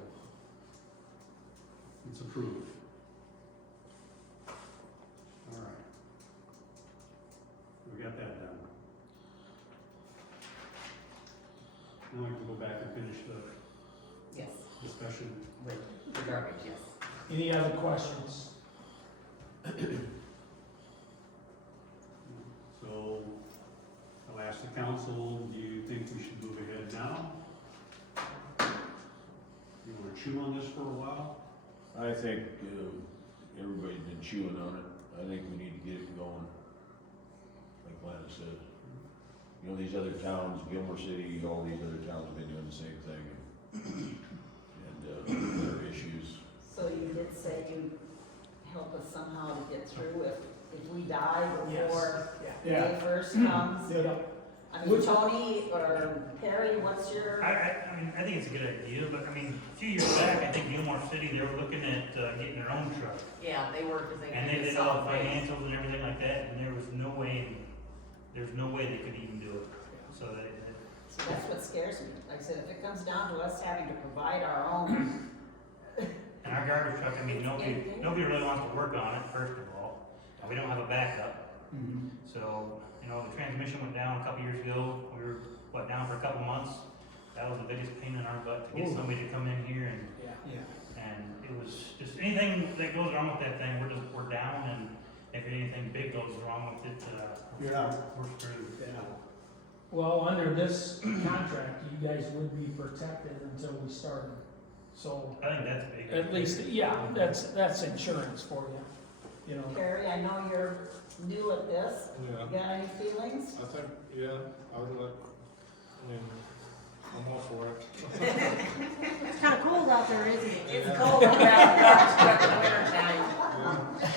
it's approved. All right. We got that done. Now we can go back and finish the Yes, discussion. with the garbage, yes. Any other questions? So I'll ask the council, do you think we should move ahead now? You wanna chew on this for a while? I think, everybody's been chewing on it, I think we need to get it going, like Lana said. You know, these other towns, Gilmore City, all these other towns have been doing the same thing, and, there are issues. So you did say you'd help us somehow to get through if we die Yes. before Yeah. May 1st comes? Yeah. I mean, Tony or Perry, what's your? I mean, I think it's a good idea, but I mean, a few years back, I think Gilmore City, they were looking at, getting their own truck. Yeah, they were, because they. And they couldn't did all solve the waste. financials and everything like that, and there's no way they could even do it. So So that's what scares me. Like I said, if it comes down to us having to provide our own, and our garbage truck, I mean, nobody really wants to work on it, first of all, and we don't have a backup. Mhm. So, you know, the transmission went down a couple years ago, we were, down for a couple months. That was the biggest pain in our butt, to get Ooh. somebody to come in here Yeah. and it was just, anything that goes wrong with that thing, we're down, and if anything big goes wrong with it, You're out. we're screwed. Yeah. Well, under this contract, you guys would be protected until we started. So, I think that's big. at least, yeah, that's insurance for you, you know. Perry, I know you're new at this. Yeah, You got any feelings? I think, yeah, I would like, I mean, I'm all for it. It's kind of cold out there, isn't it? It's cold around the garbage truck in the winter time.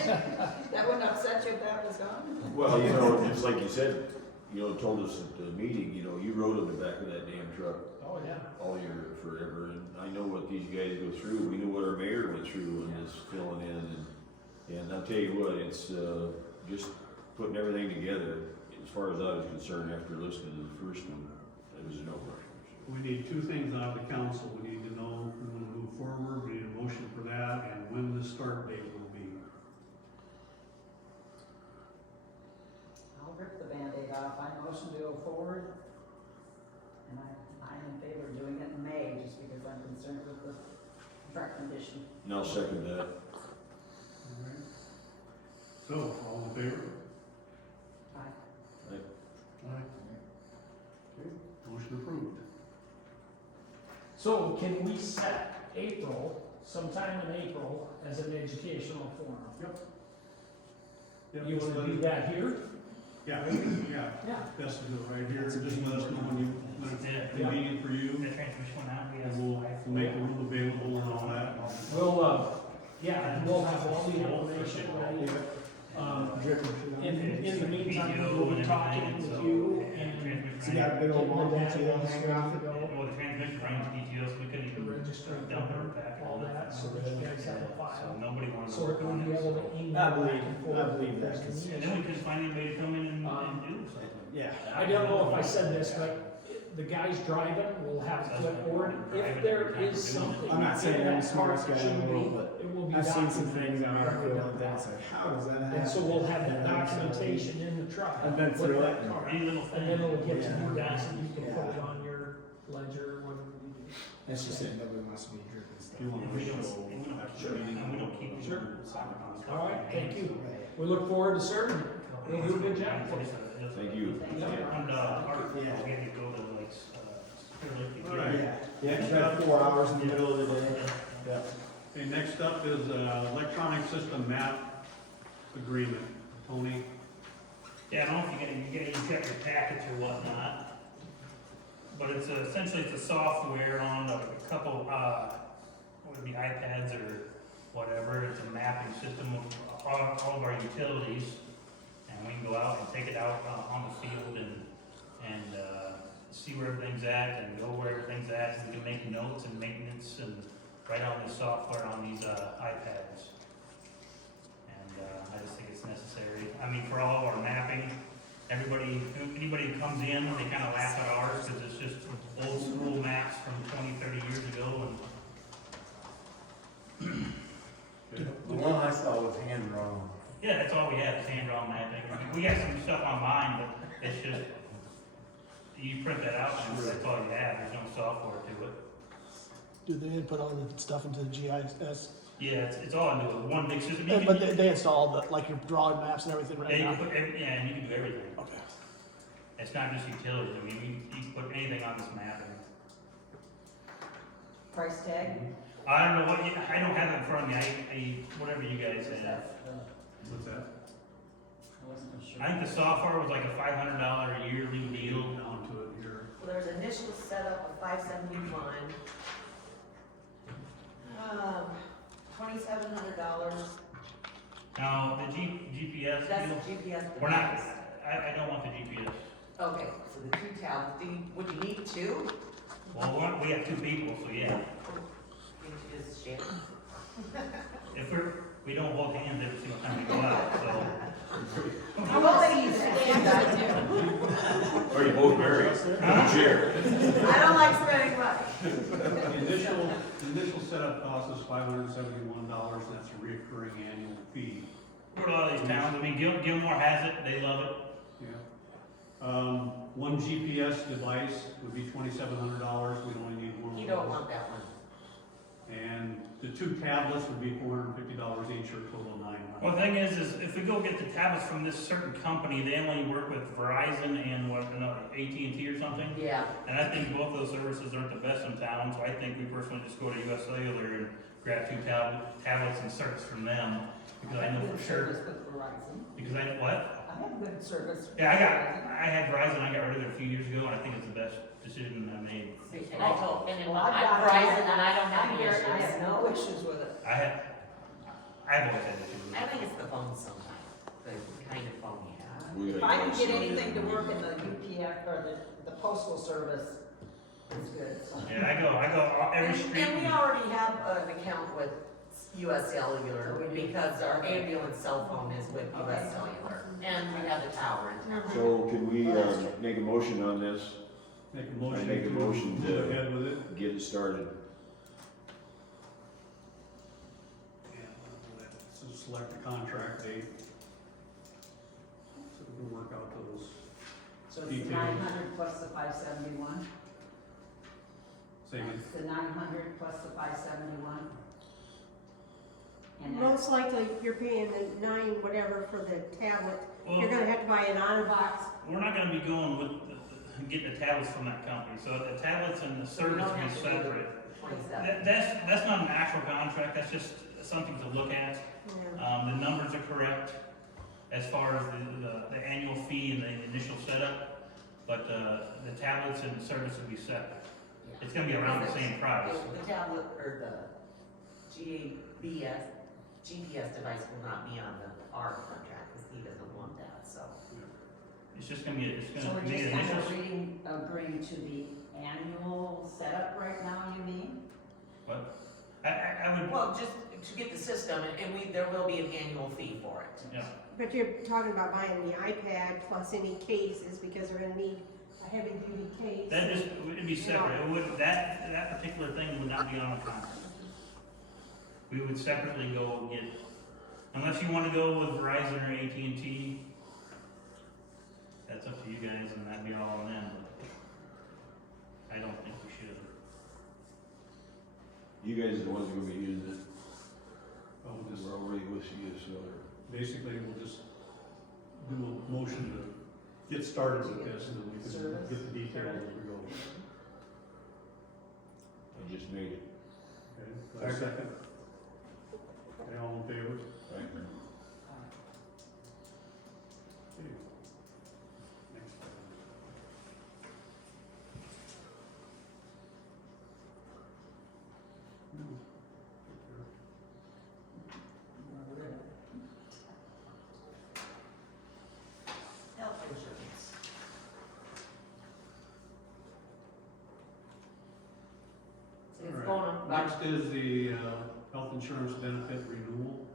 Yeah. That wouldn't upset you if that was gone? Well, you know, just like you said, you know, told us at the meeting, you know, you rode on the back of that damn truck Oh, yeah. all year forever, and I know what these guys go through, we know what our mayor went through and this filling in, and I'll tell you what, it's, just putting everything together, as far as I was concerned, after listening to the first one, it was a no-brainer. We need two things out of the council. We need to know if we want to move forward, we need a motion for that, and when the start date will be. I'll rip the Band-Aid off. I motion to go forward. And I'm in favor of doing it in May, just because I'm concerned with the truck condition. And I'll second that. All right. So, all in favor? Aye. Aye. Okay, motion approved. So can we set April, sometime in April, as an educational forum? Yep, You just wanna let do us- that here? Yeah, yeah, Yeah. best to do it right here, just let us know when it's Yeah. convenient for you, The transmission went out, we and asked. we'll make the room available and all that. We'll, yeah, and we'll have all the information ready. In the meantime, we'll be talking with you and So you got a big old wall getting to the data hang out. ready to go. Well, the transmission ran to PTO, so we couldn't even Register dump it back. all that, so that you guys have a So file. nobody wanted to So work we'll on be it. able to So- email I back believe- and I forth. believe if there's that. a need. And then we could find anybody to come in and do something. Yeah. I don't know if I said this, but the guys driving will have a clipboard. If there is something. I'm not saying I'm the smartest guy in the world, but It will be I've seen some documented. things on our field that's like, how does that happen? And so we'll have that documentation in the truck. I've been with through that it. car. Any little And then thing. it'll get to you guys and you can Yeah. put it on your ledger, whatever you do. That's just it, nobody wants to be dripping stuff. You want And to we don't, show and we don't, after the meeting? and we don't keep. Sure. soccer on stuff. All right, thank you. We look forward to serving you. We'll do a good job for you. Thank you. Thank you. And, our, we Yeah. had to go to like, Clear Lake to All get- right. Yeah, yeah, you got 4 hours in the middle of the day. Yeah. Okay, next up is, electronic system map agreement. Tony? Yeah, I don't know if you check your packets or whatnot, but it's essentially it's a software on a couple, what would it be, iPads or whatever, it's a mapping system of all of our utilities. And we can go out and take it out on the field and see where everything's at and go where everything's at, and we can make notes and maintenance and write on the software on these iPads. And I just think it's necessary. I mean, for all of our mapping, anybody who comes in, they kind of laugh at ours because it's just old school maps from 20, 30 years ago. And The one I saw was hand drawn. yeah, that's all we have is hand-drawn mapping. We got some stuff online, but it's just, you print that out and that's all you have. There's no software to it. Do they input all the stuff into the GIS? Yeah, it's all into one big system. You Yeah, can- but they install the, like your drawing maps and everything right Yeah, you now? can put yeah, and you can do everything. Okay. It's not just utilities. I mean, you can put anything on this mapping. Price tag? I don't know what, I don't have it in front of me. I whatever you guys have. What's that? I think the software was like a $500 yearly deal. Down to it here. Well, there's initial setup of $571. $2,700. Now, the GPS That's deal, the GPS. we're not, device. I don't want the GPS. Okay, so the 2 tablets, would you need 2? Well, we have 2 people, so yeah. Can't you just share? If we don't hold hands every single time we go out, so. How about they use that? Are you both married? Chair. I don't like spending money. The initial setup cost is $571, and that's a recurring annual fee. Go to all these towns, I mean, Gilmore has it, they love it. Yeah. One GPS device would be $2,700, we'd only need one of those. You don't want that one. And the 2 tablets would be $450 each, or a total of $900. Well, the thing is if we go get the tablets from this certain company, they only work with Verizon and what, another, AT&T or something? Yeah. And I think both those services aren't the best in town, so I think we personally just go to US Cellular and grab 2 tablets and service from them. Because I know for sure, Good service with Verizon. because what? I have good service. with Yeah, Verizon. I had Verizon, I got rid of it a few years ago, and I think it's the best decision I made. And I told, and Well, I'm got it. Verizon and I don't have any I issues. have no issues with it. I've always had issues with I it. think it's the phone sometimes, the kind of phone you have. If I can get anything to work in the UPF or the postal service, it's good. So. Yeah, I go every street. And we already have an account with US Cellular because our ambulance cell phone is with US Cellular. And we have the tower in town. So can we, make a motion on this? Make a motion. I make a motion Go to- ahead with it. Get it started. So select the contract date. So we can work out those. So it's Details. 900 plus the 571. Same as It's the 900 plus the 571. And that's, Most likely, you're paying the 9 whatever for the tablet. Well, You're gonna have to buy an honor box. we're not gonna be going with, getting the tablets from that company, so the tablets and the So we service don't will have be to do separate. the 27. That's not an actual contract, that's just something to look at. Yeah. The numbers are correct as far as the annual fee and the initial setup, but the tablets and the service will be separate. It's gonna be around the same price. The tablet or the GPS device will not be on our contract because he doesn't want that, so. It's just gonna be, so we're be just an kind initial. of agreeing to the annual setup right now, you mean? What? I would, Well, just to get the system, and there will be an annual fee for it. yeah. But you're talking about buying the iPad plus any cases, because they're gonna need a heavy duty case. That just, it'd be separate, it would, that particular thing would not be on the contract. We would separately go get, unless you wanna go with Verizon or AT&T, that's up to you guys, and that'd be all on them, but I don't think we should. You guys are the ones who are gonna be using it. we'll just, We're already with you, so. basically, we'll just do a motion to get started with this, and then we can Service. get the details as we go. I just made it. Okay, second. Okay, all in favor? Right. Okay. Next item. No. Next is the, health insurance benefit renewal.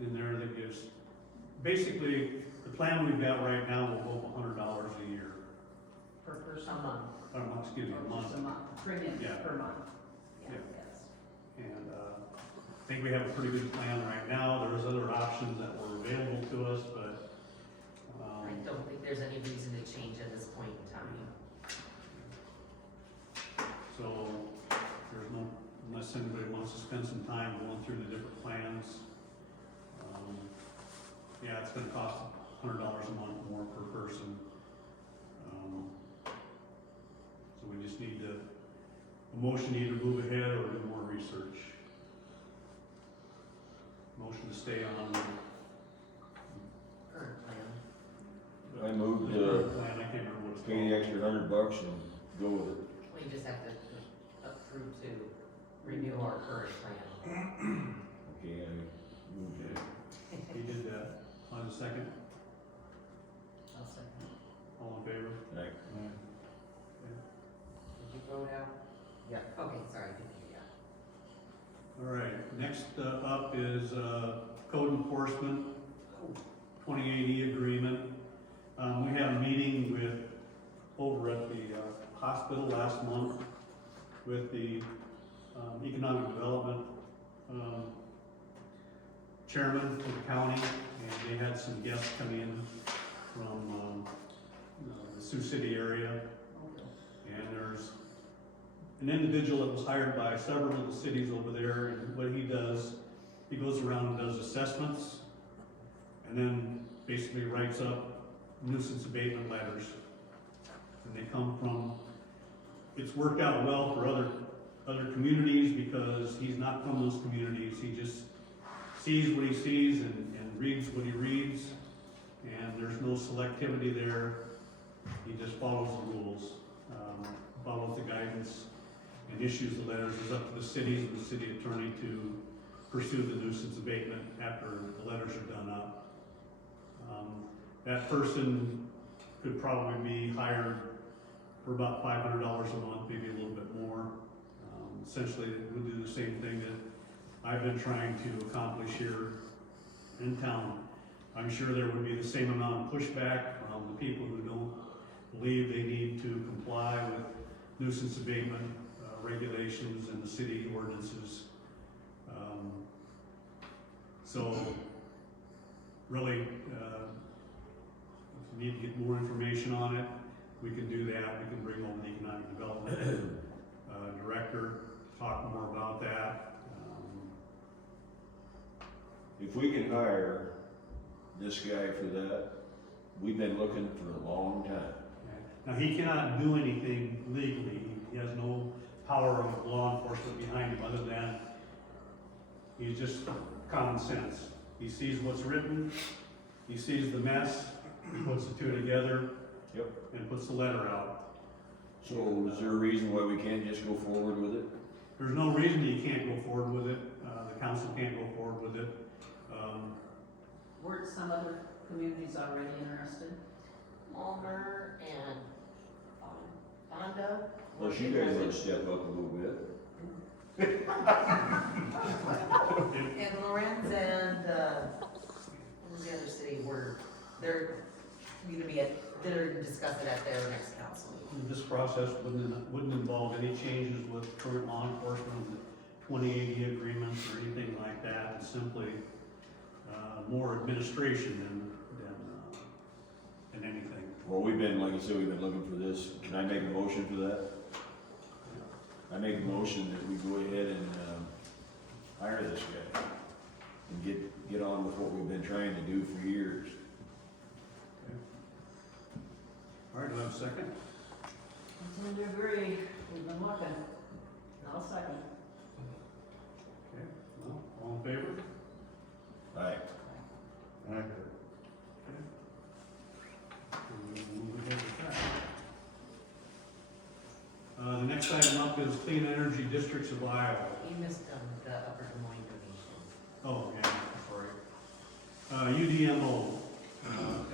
In there that gives, basically, the plan we've got right now will go up $100 a year. Per person. A month. Excuse me, a Or just month. a month, premium Yeah. per month. Yeah. Yes. And, I think we have a pretty good plan right now. There's other options that were available to us, but, I don't think there's any reason to change at this point in time. so there's no, unless anybody wants to spend some time going through the different plans. Yeah, it's gonna cost $100 a month more per person. So we just need to, a motion to either move ahead or do more research. Motion to stay on the Current plan. I moved, plan, I can't remember what it's pay the called. extra $100 and go with it. We just have to approve to renew our current plan. Okay, I moved it. He did that. On the second, I'll second. all in favor? Right. Did you vote out? Yeah. Okay, sorry, I didn't hear you. All right, next up is code enforcement, 2080 agreement. We had a meeting with, over at the hospital last month with the economic development chairman for the county, and they had some guests come in from the Sioux City area. And there's an individual that was hired by several of the cities over there, and what he does, he goes around and does assessments, and then basically writes up nuisance abatement letters. And they come from, it's worked out well for other communities because he's not from those communities, he just sees what he sees and reads what he reads, and there's no selectivity there. He just follows the rules, follows the guidance, and issues the letters. It's up to the cities and the city attorney to pursue the nuisance abatement after the letters are done up. That person could probably be hired for about $500 a month, maybe a little bit more. Essentially, it would do the same thing that I've been trying to accomplish here in town. I'm sure there would be the same amount of pushback from the people who don't believe they need to comply with nuisance abatement regulations and the city ordinances. So really, if you need to get more information on it, we can do that. We can bring over the economic development director, talk more about that. If we can hire this guy for that, we've been looking for a long time. Now, he cannot do anything legally. He has no power of law enforcement behind him other than he's just common sense. He sees what's written, he sees the mess, he puts the two together. Yep. And puts the letter out. So is there a reason why we can't just go forward with it? There's no reason you can't go forward with it. The council can't go forward with it. Weren't some other communities already interested? Palmer and Fonda. Unless you guys want to step up a little bit. And Lorenz and, what was the other city where they're gonna be they're gonna discuss it at their next council meeting. This process wouldn't involve any changes with current law enforcement, the 2080 agreements or anything like that. It's simply more administration than anything. Well, we've been, like I said, we've been looking for this. Can I make a motion for that? I make a motion that we go ahead and hire this guy and get on with what we've been trying to do for years. All right, do I have a second? I tend to agree, we've been looking. I'll second. Okay, well, all in favor? All right. Okay. We'll move ahead with that. The next item up is Clean Energy Districts of Iowa. You missed the Upper Des Moines donation. Oh, yeah, sorry. UDMO,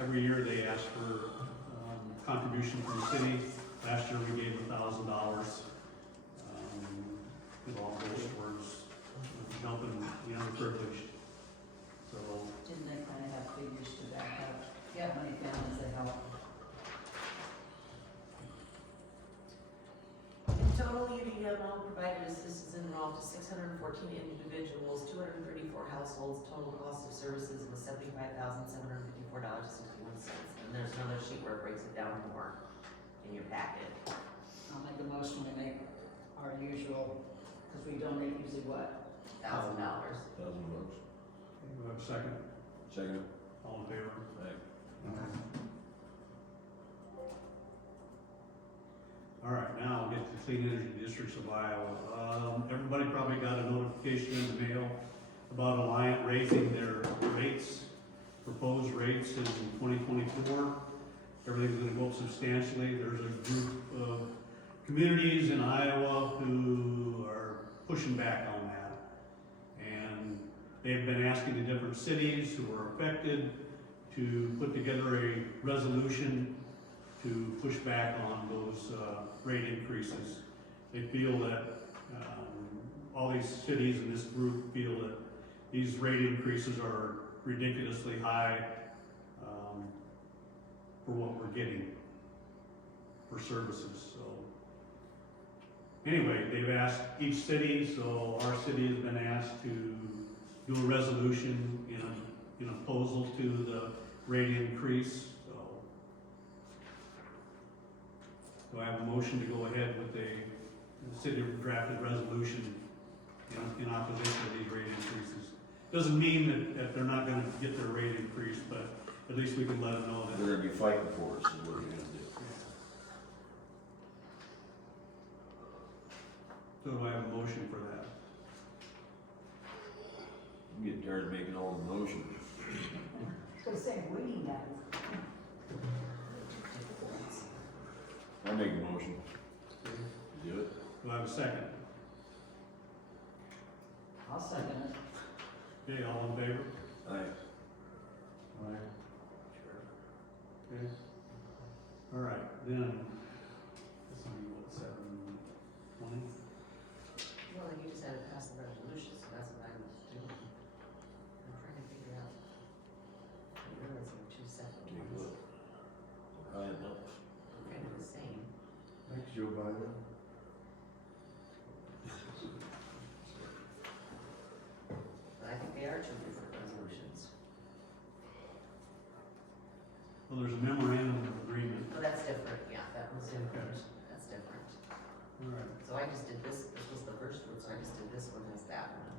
every year they ask for contribution from the city. Last year we gave $1,000. it all goes towards helping the underprivileged. So, Didn't they kind of have figures to back up how many families they help? In total, UD provided assistance in Rolfe to 614 individuals, 234 households. Total cost of services was $75,754.61. And there's another sheet where it breaks it down more in your packet. I'll make a motion, we make our usual, because we donate usually what? $1,000. $1,000. do we have a second? Second. All in favor? Aye. All right, now we'll get to Clean Energy Districts of Iowa. Everybody probably got a notification in the mail about Alliant raising their rates, proposed rates in 2024. Everything's gonna go up substantially. There's a group of communities in Iowa who are pushing back on that. And they've been asking the different cities who are affected to put together a resolution to push back on those rate increases. They feel that, all these cities in this group feel that these rate increases are ridiculously high for what we're getting for services, so. Anyway, they've asked each city, so our city has been asked to do a resolution in opposal to the rate increase, so. Do I have a motion to go ahead with the city drafted resolution in opposition to these rate increases? Doesn't mean that they're not gonna get their rate increase, but at least we can let them know that. They're gonna be fighting for us, is what we're gonna do. So do I have a motion for that? I'm getting tired of making all the motions. So say, waiting guys. I make a motion. Do it. Do I have a second? I'll second it. Okay, all in favor? Aye. Aye. Okay. All right, then, this will be what, 7:20? Well, you just had to pass the resolution, so that's what I was doing. I'm trying to figure out. I realize they're two separate Take a ones. look. High enough. They're kind of the same. Thanks, Joe Biden. But I think they are two different resolutions. Well, there's a memorandum of agreement. Oh, that's different, yeah, that was different. Okay. That's different. All right, So I just did this was the first one, so I just did this one as that one.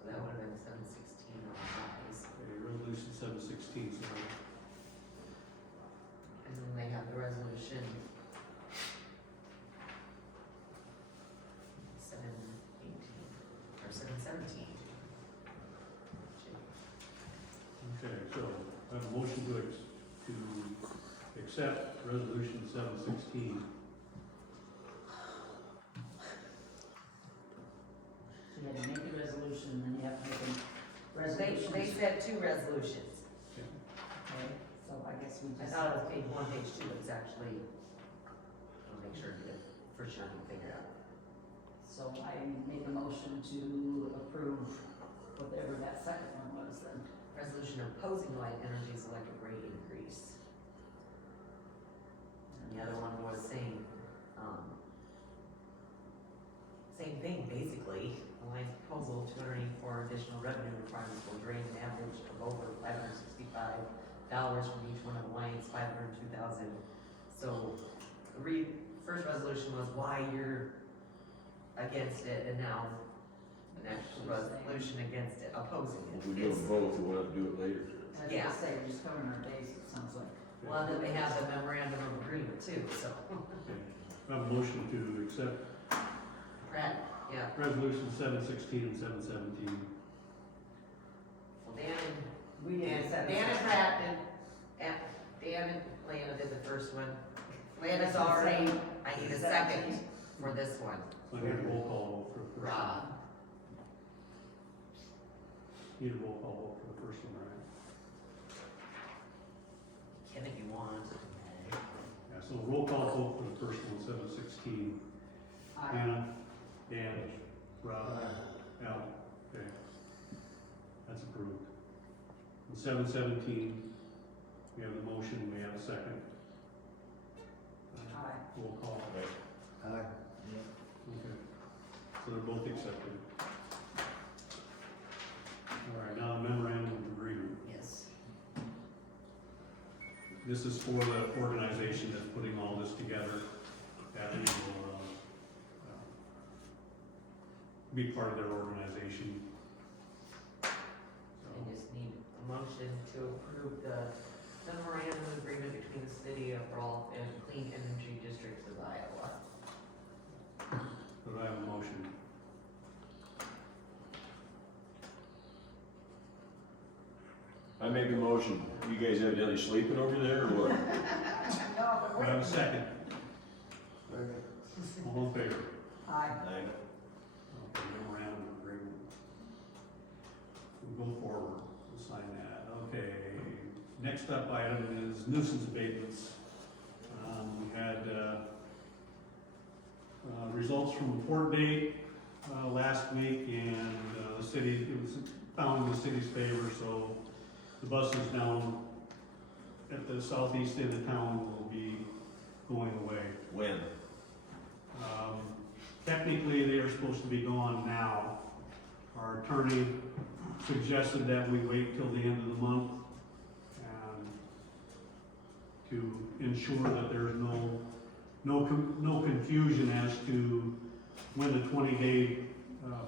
So that would have been 716 on that piece. okay, resolution 716, so And then they have the resolution 718, or 717. okay, so I have a motion to accept resolution 716. So you had to make a resolution, and then you have to make a They resolution. said two resolutions. Okay, so I guess we I just. thought it was page 1, page 2, but it's actually, I'll make sure to get, for sure to figure out. So I make a motion to approve whatever that second one was then. Resolution opposing Light Energy's electric rate increase. And the other one was saying, same thing, basically. Alliance proposal, 284 additional revenue requirements will drain an average of over $565 from each one of Alliance, 502,000. So, first resolution was why you're against it, and now an actual resolution against it, opposing it. If we do them both, we'll have to do it later. I was Yeah. gonna say, we're just covering our bases, sounds like. Well, then they have the memorandum of agreement too, so. Okay, I have a motion to accept Brad, yeah, resolution 716 and 717. well, Dan We didn't set Dan this and up. Brad did, and Dan and Lana did the first one. Lana's already, I need a second for this one. So I need a roll call vote for the first one. Rob, Need a roll call vote for the first one, right? can if you want. Yeah, so roll call vote for the first one, 716. Aye. Hannah, Dan, Rob? Al? Okay. That's approved. And 717, we have the motion, we have a second. Aye. Roll call. Aye. Okay. So they're both accepted. All right, now the memorandum of agreement. Yes. This is for the organization that's putting all this together, that we will, be part of their organization. I just need a motion to approve the memorandum of agreement between the city of Rolfe and Clean Energy Districts of Iowa. Do I have a motion? I make a motion. You guys evidently sleeping over there or what? Do I have a second? All in favor? Aye. Okay, memorandum of agreement. We'll go forward, we'll sign that. Okay, next up item is nuisance abatements. We had, results from the court date, last week, and, the city, it was found in the city's favor, so the buses down at the southeast end of town will be going away. When? Technically, they are supposed to be gone now. Our attorney suggested that we wait till the end of the month and to ensure that there's no confusion as to when the 20-day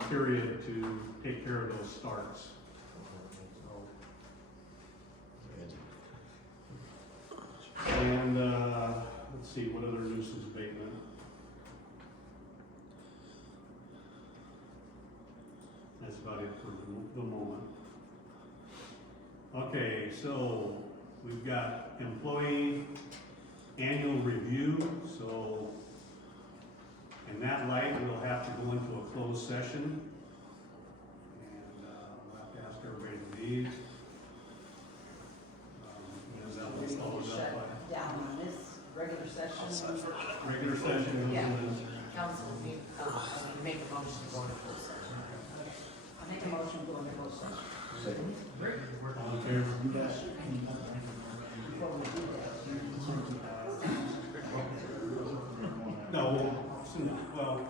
period to take care of those starts. And, let's see, what other nuisance abatement? That's about it for the moment. Okay, so we've got employee annual review, so in that light, we'll have to go into a closed session. And, we'll have to ask everybody to leave. Is that what's followed Shut up down on this regular session. by regular session? Yeah. Council, need, make a motion to go into closed session. I make a motion to go into closed session. All in favor? Before we do that. No, well,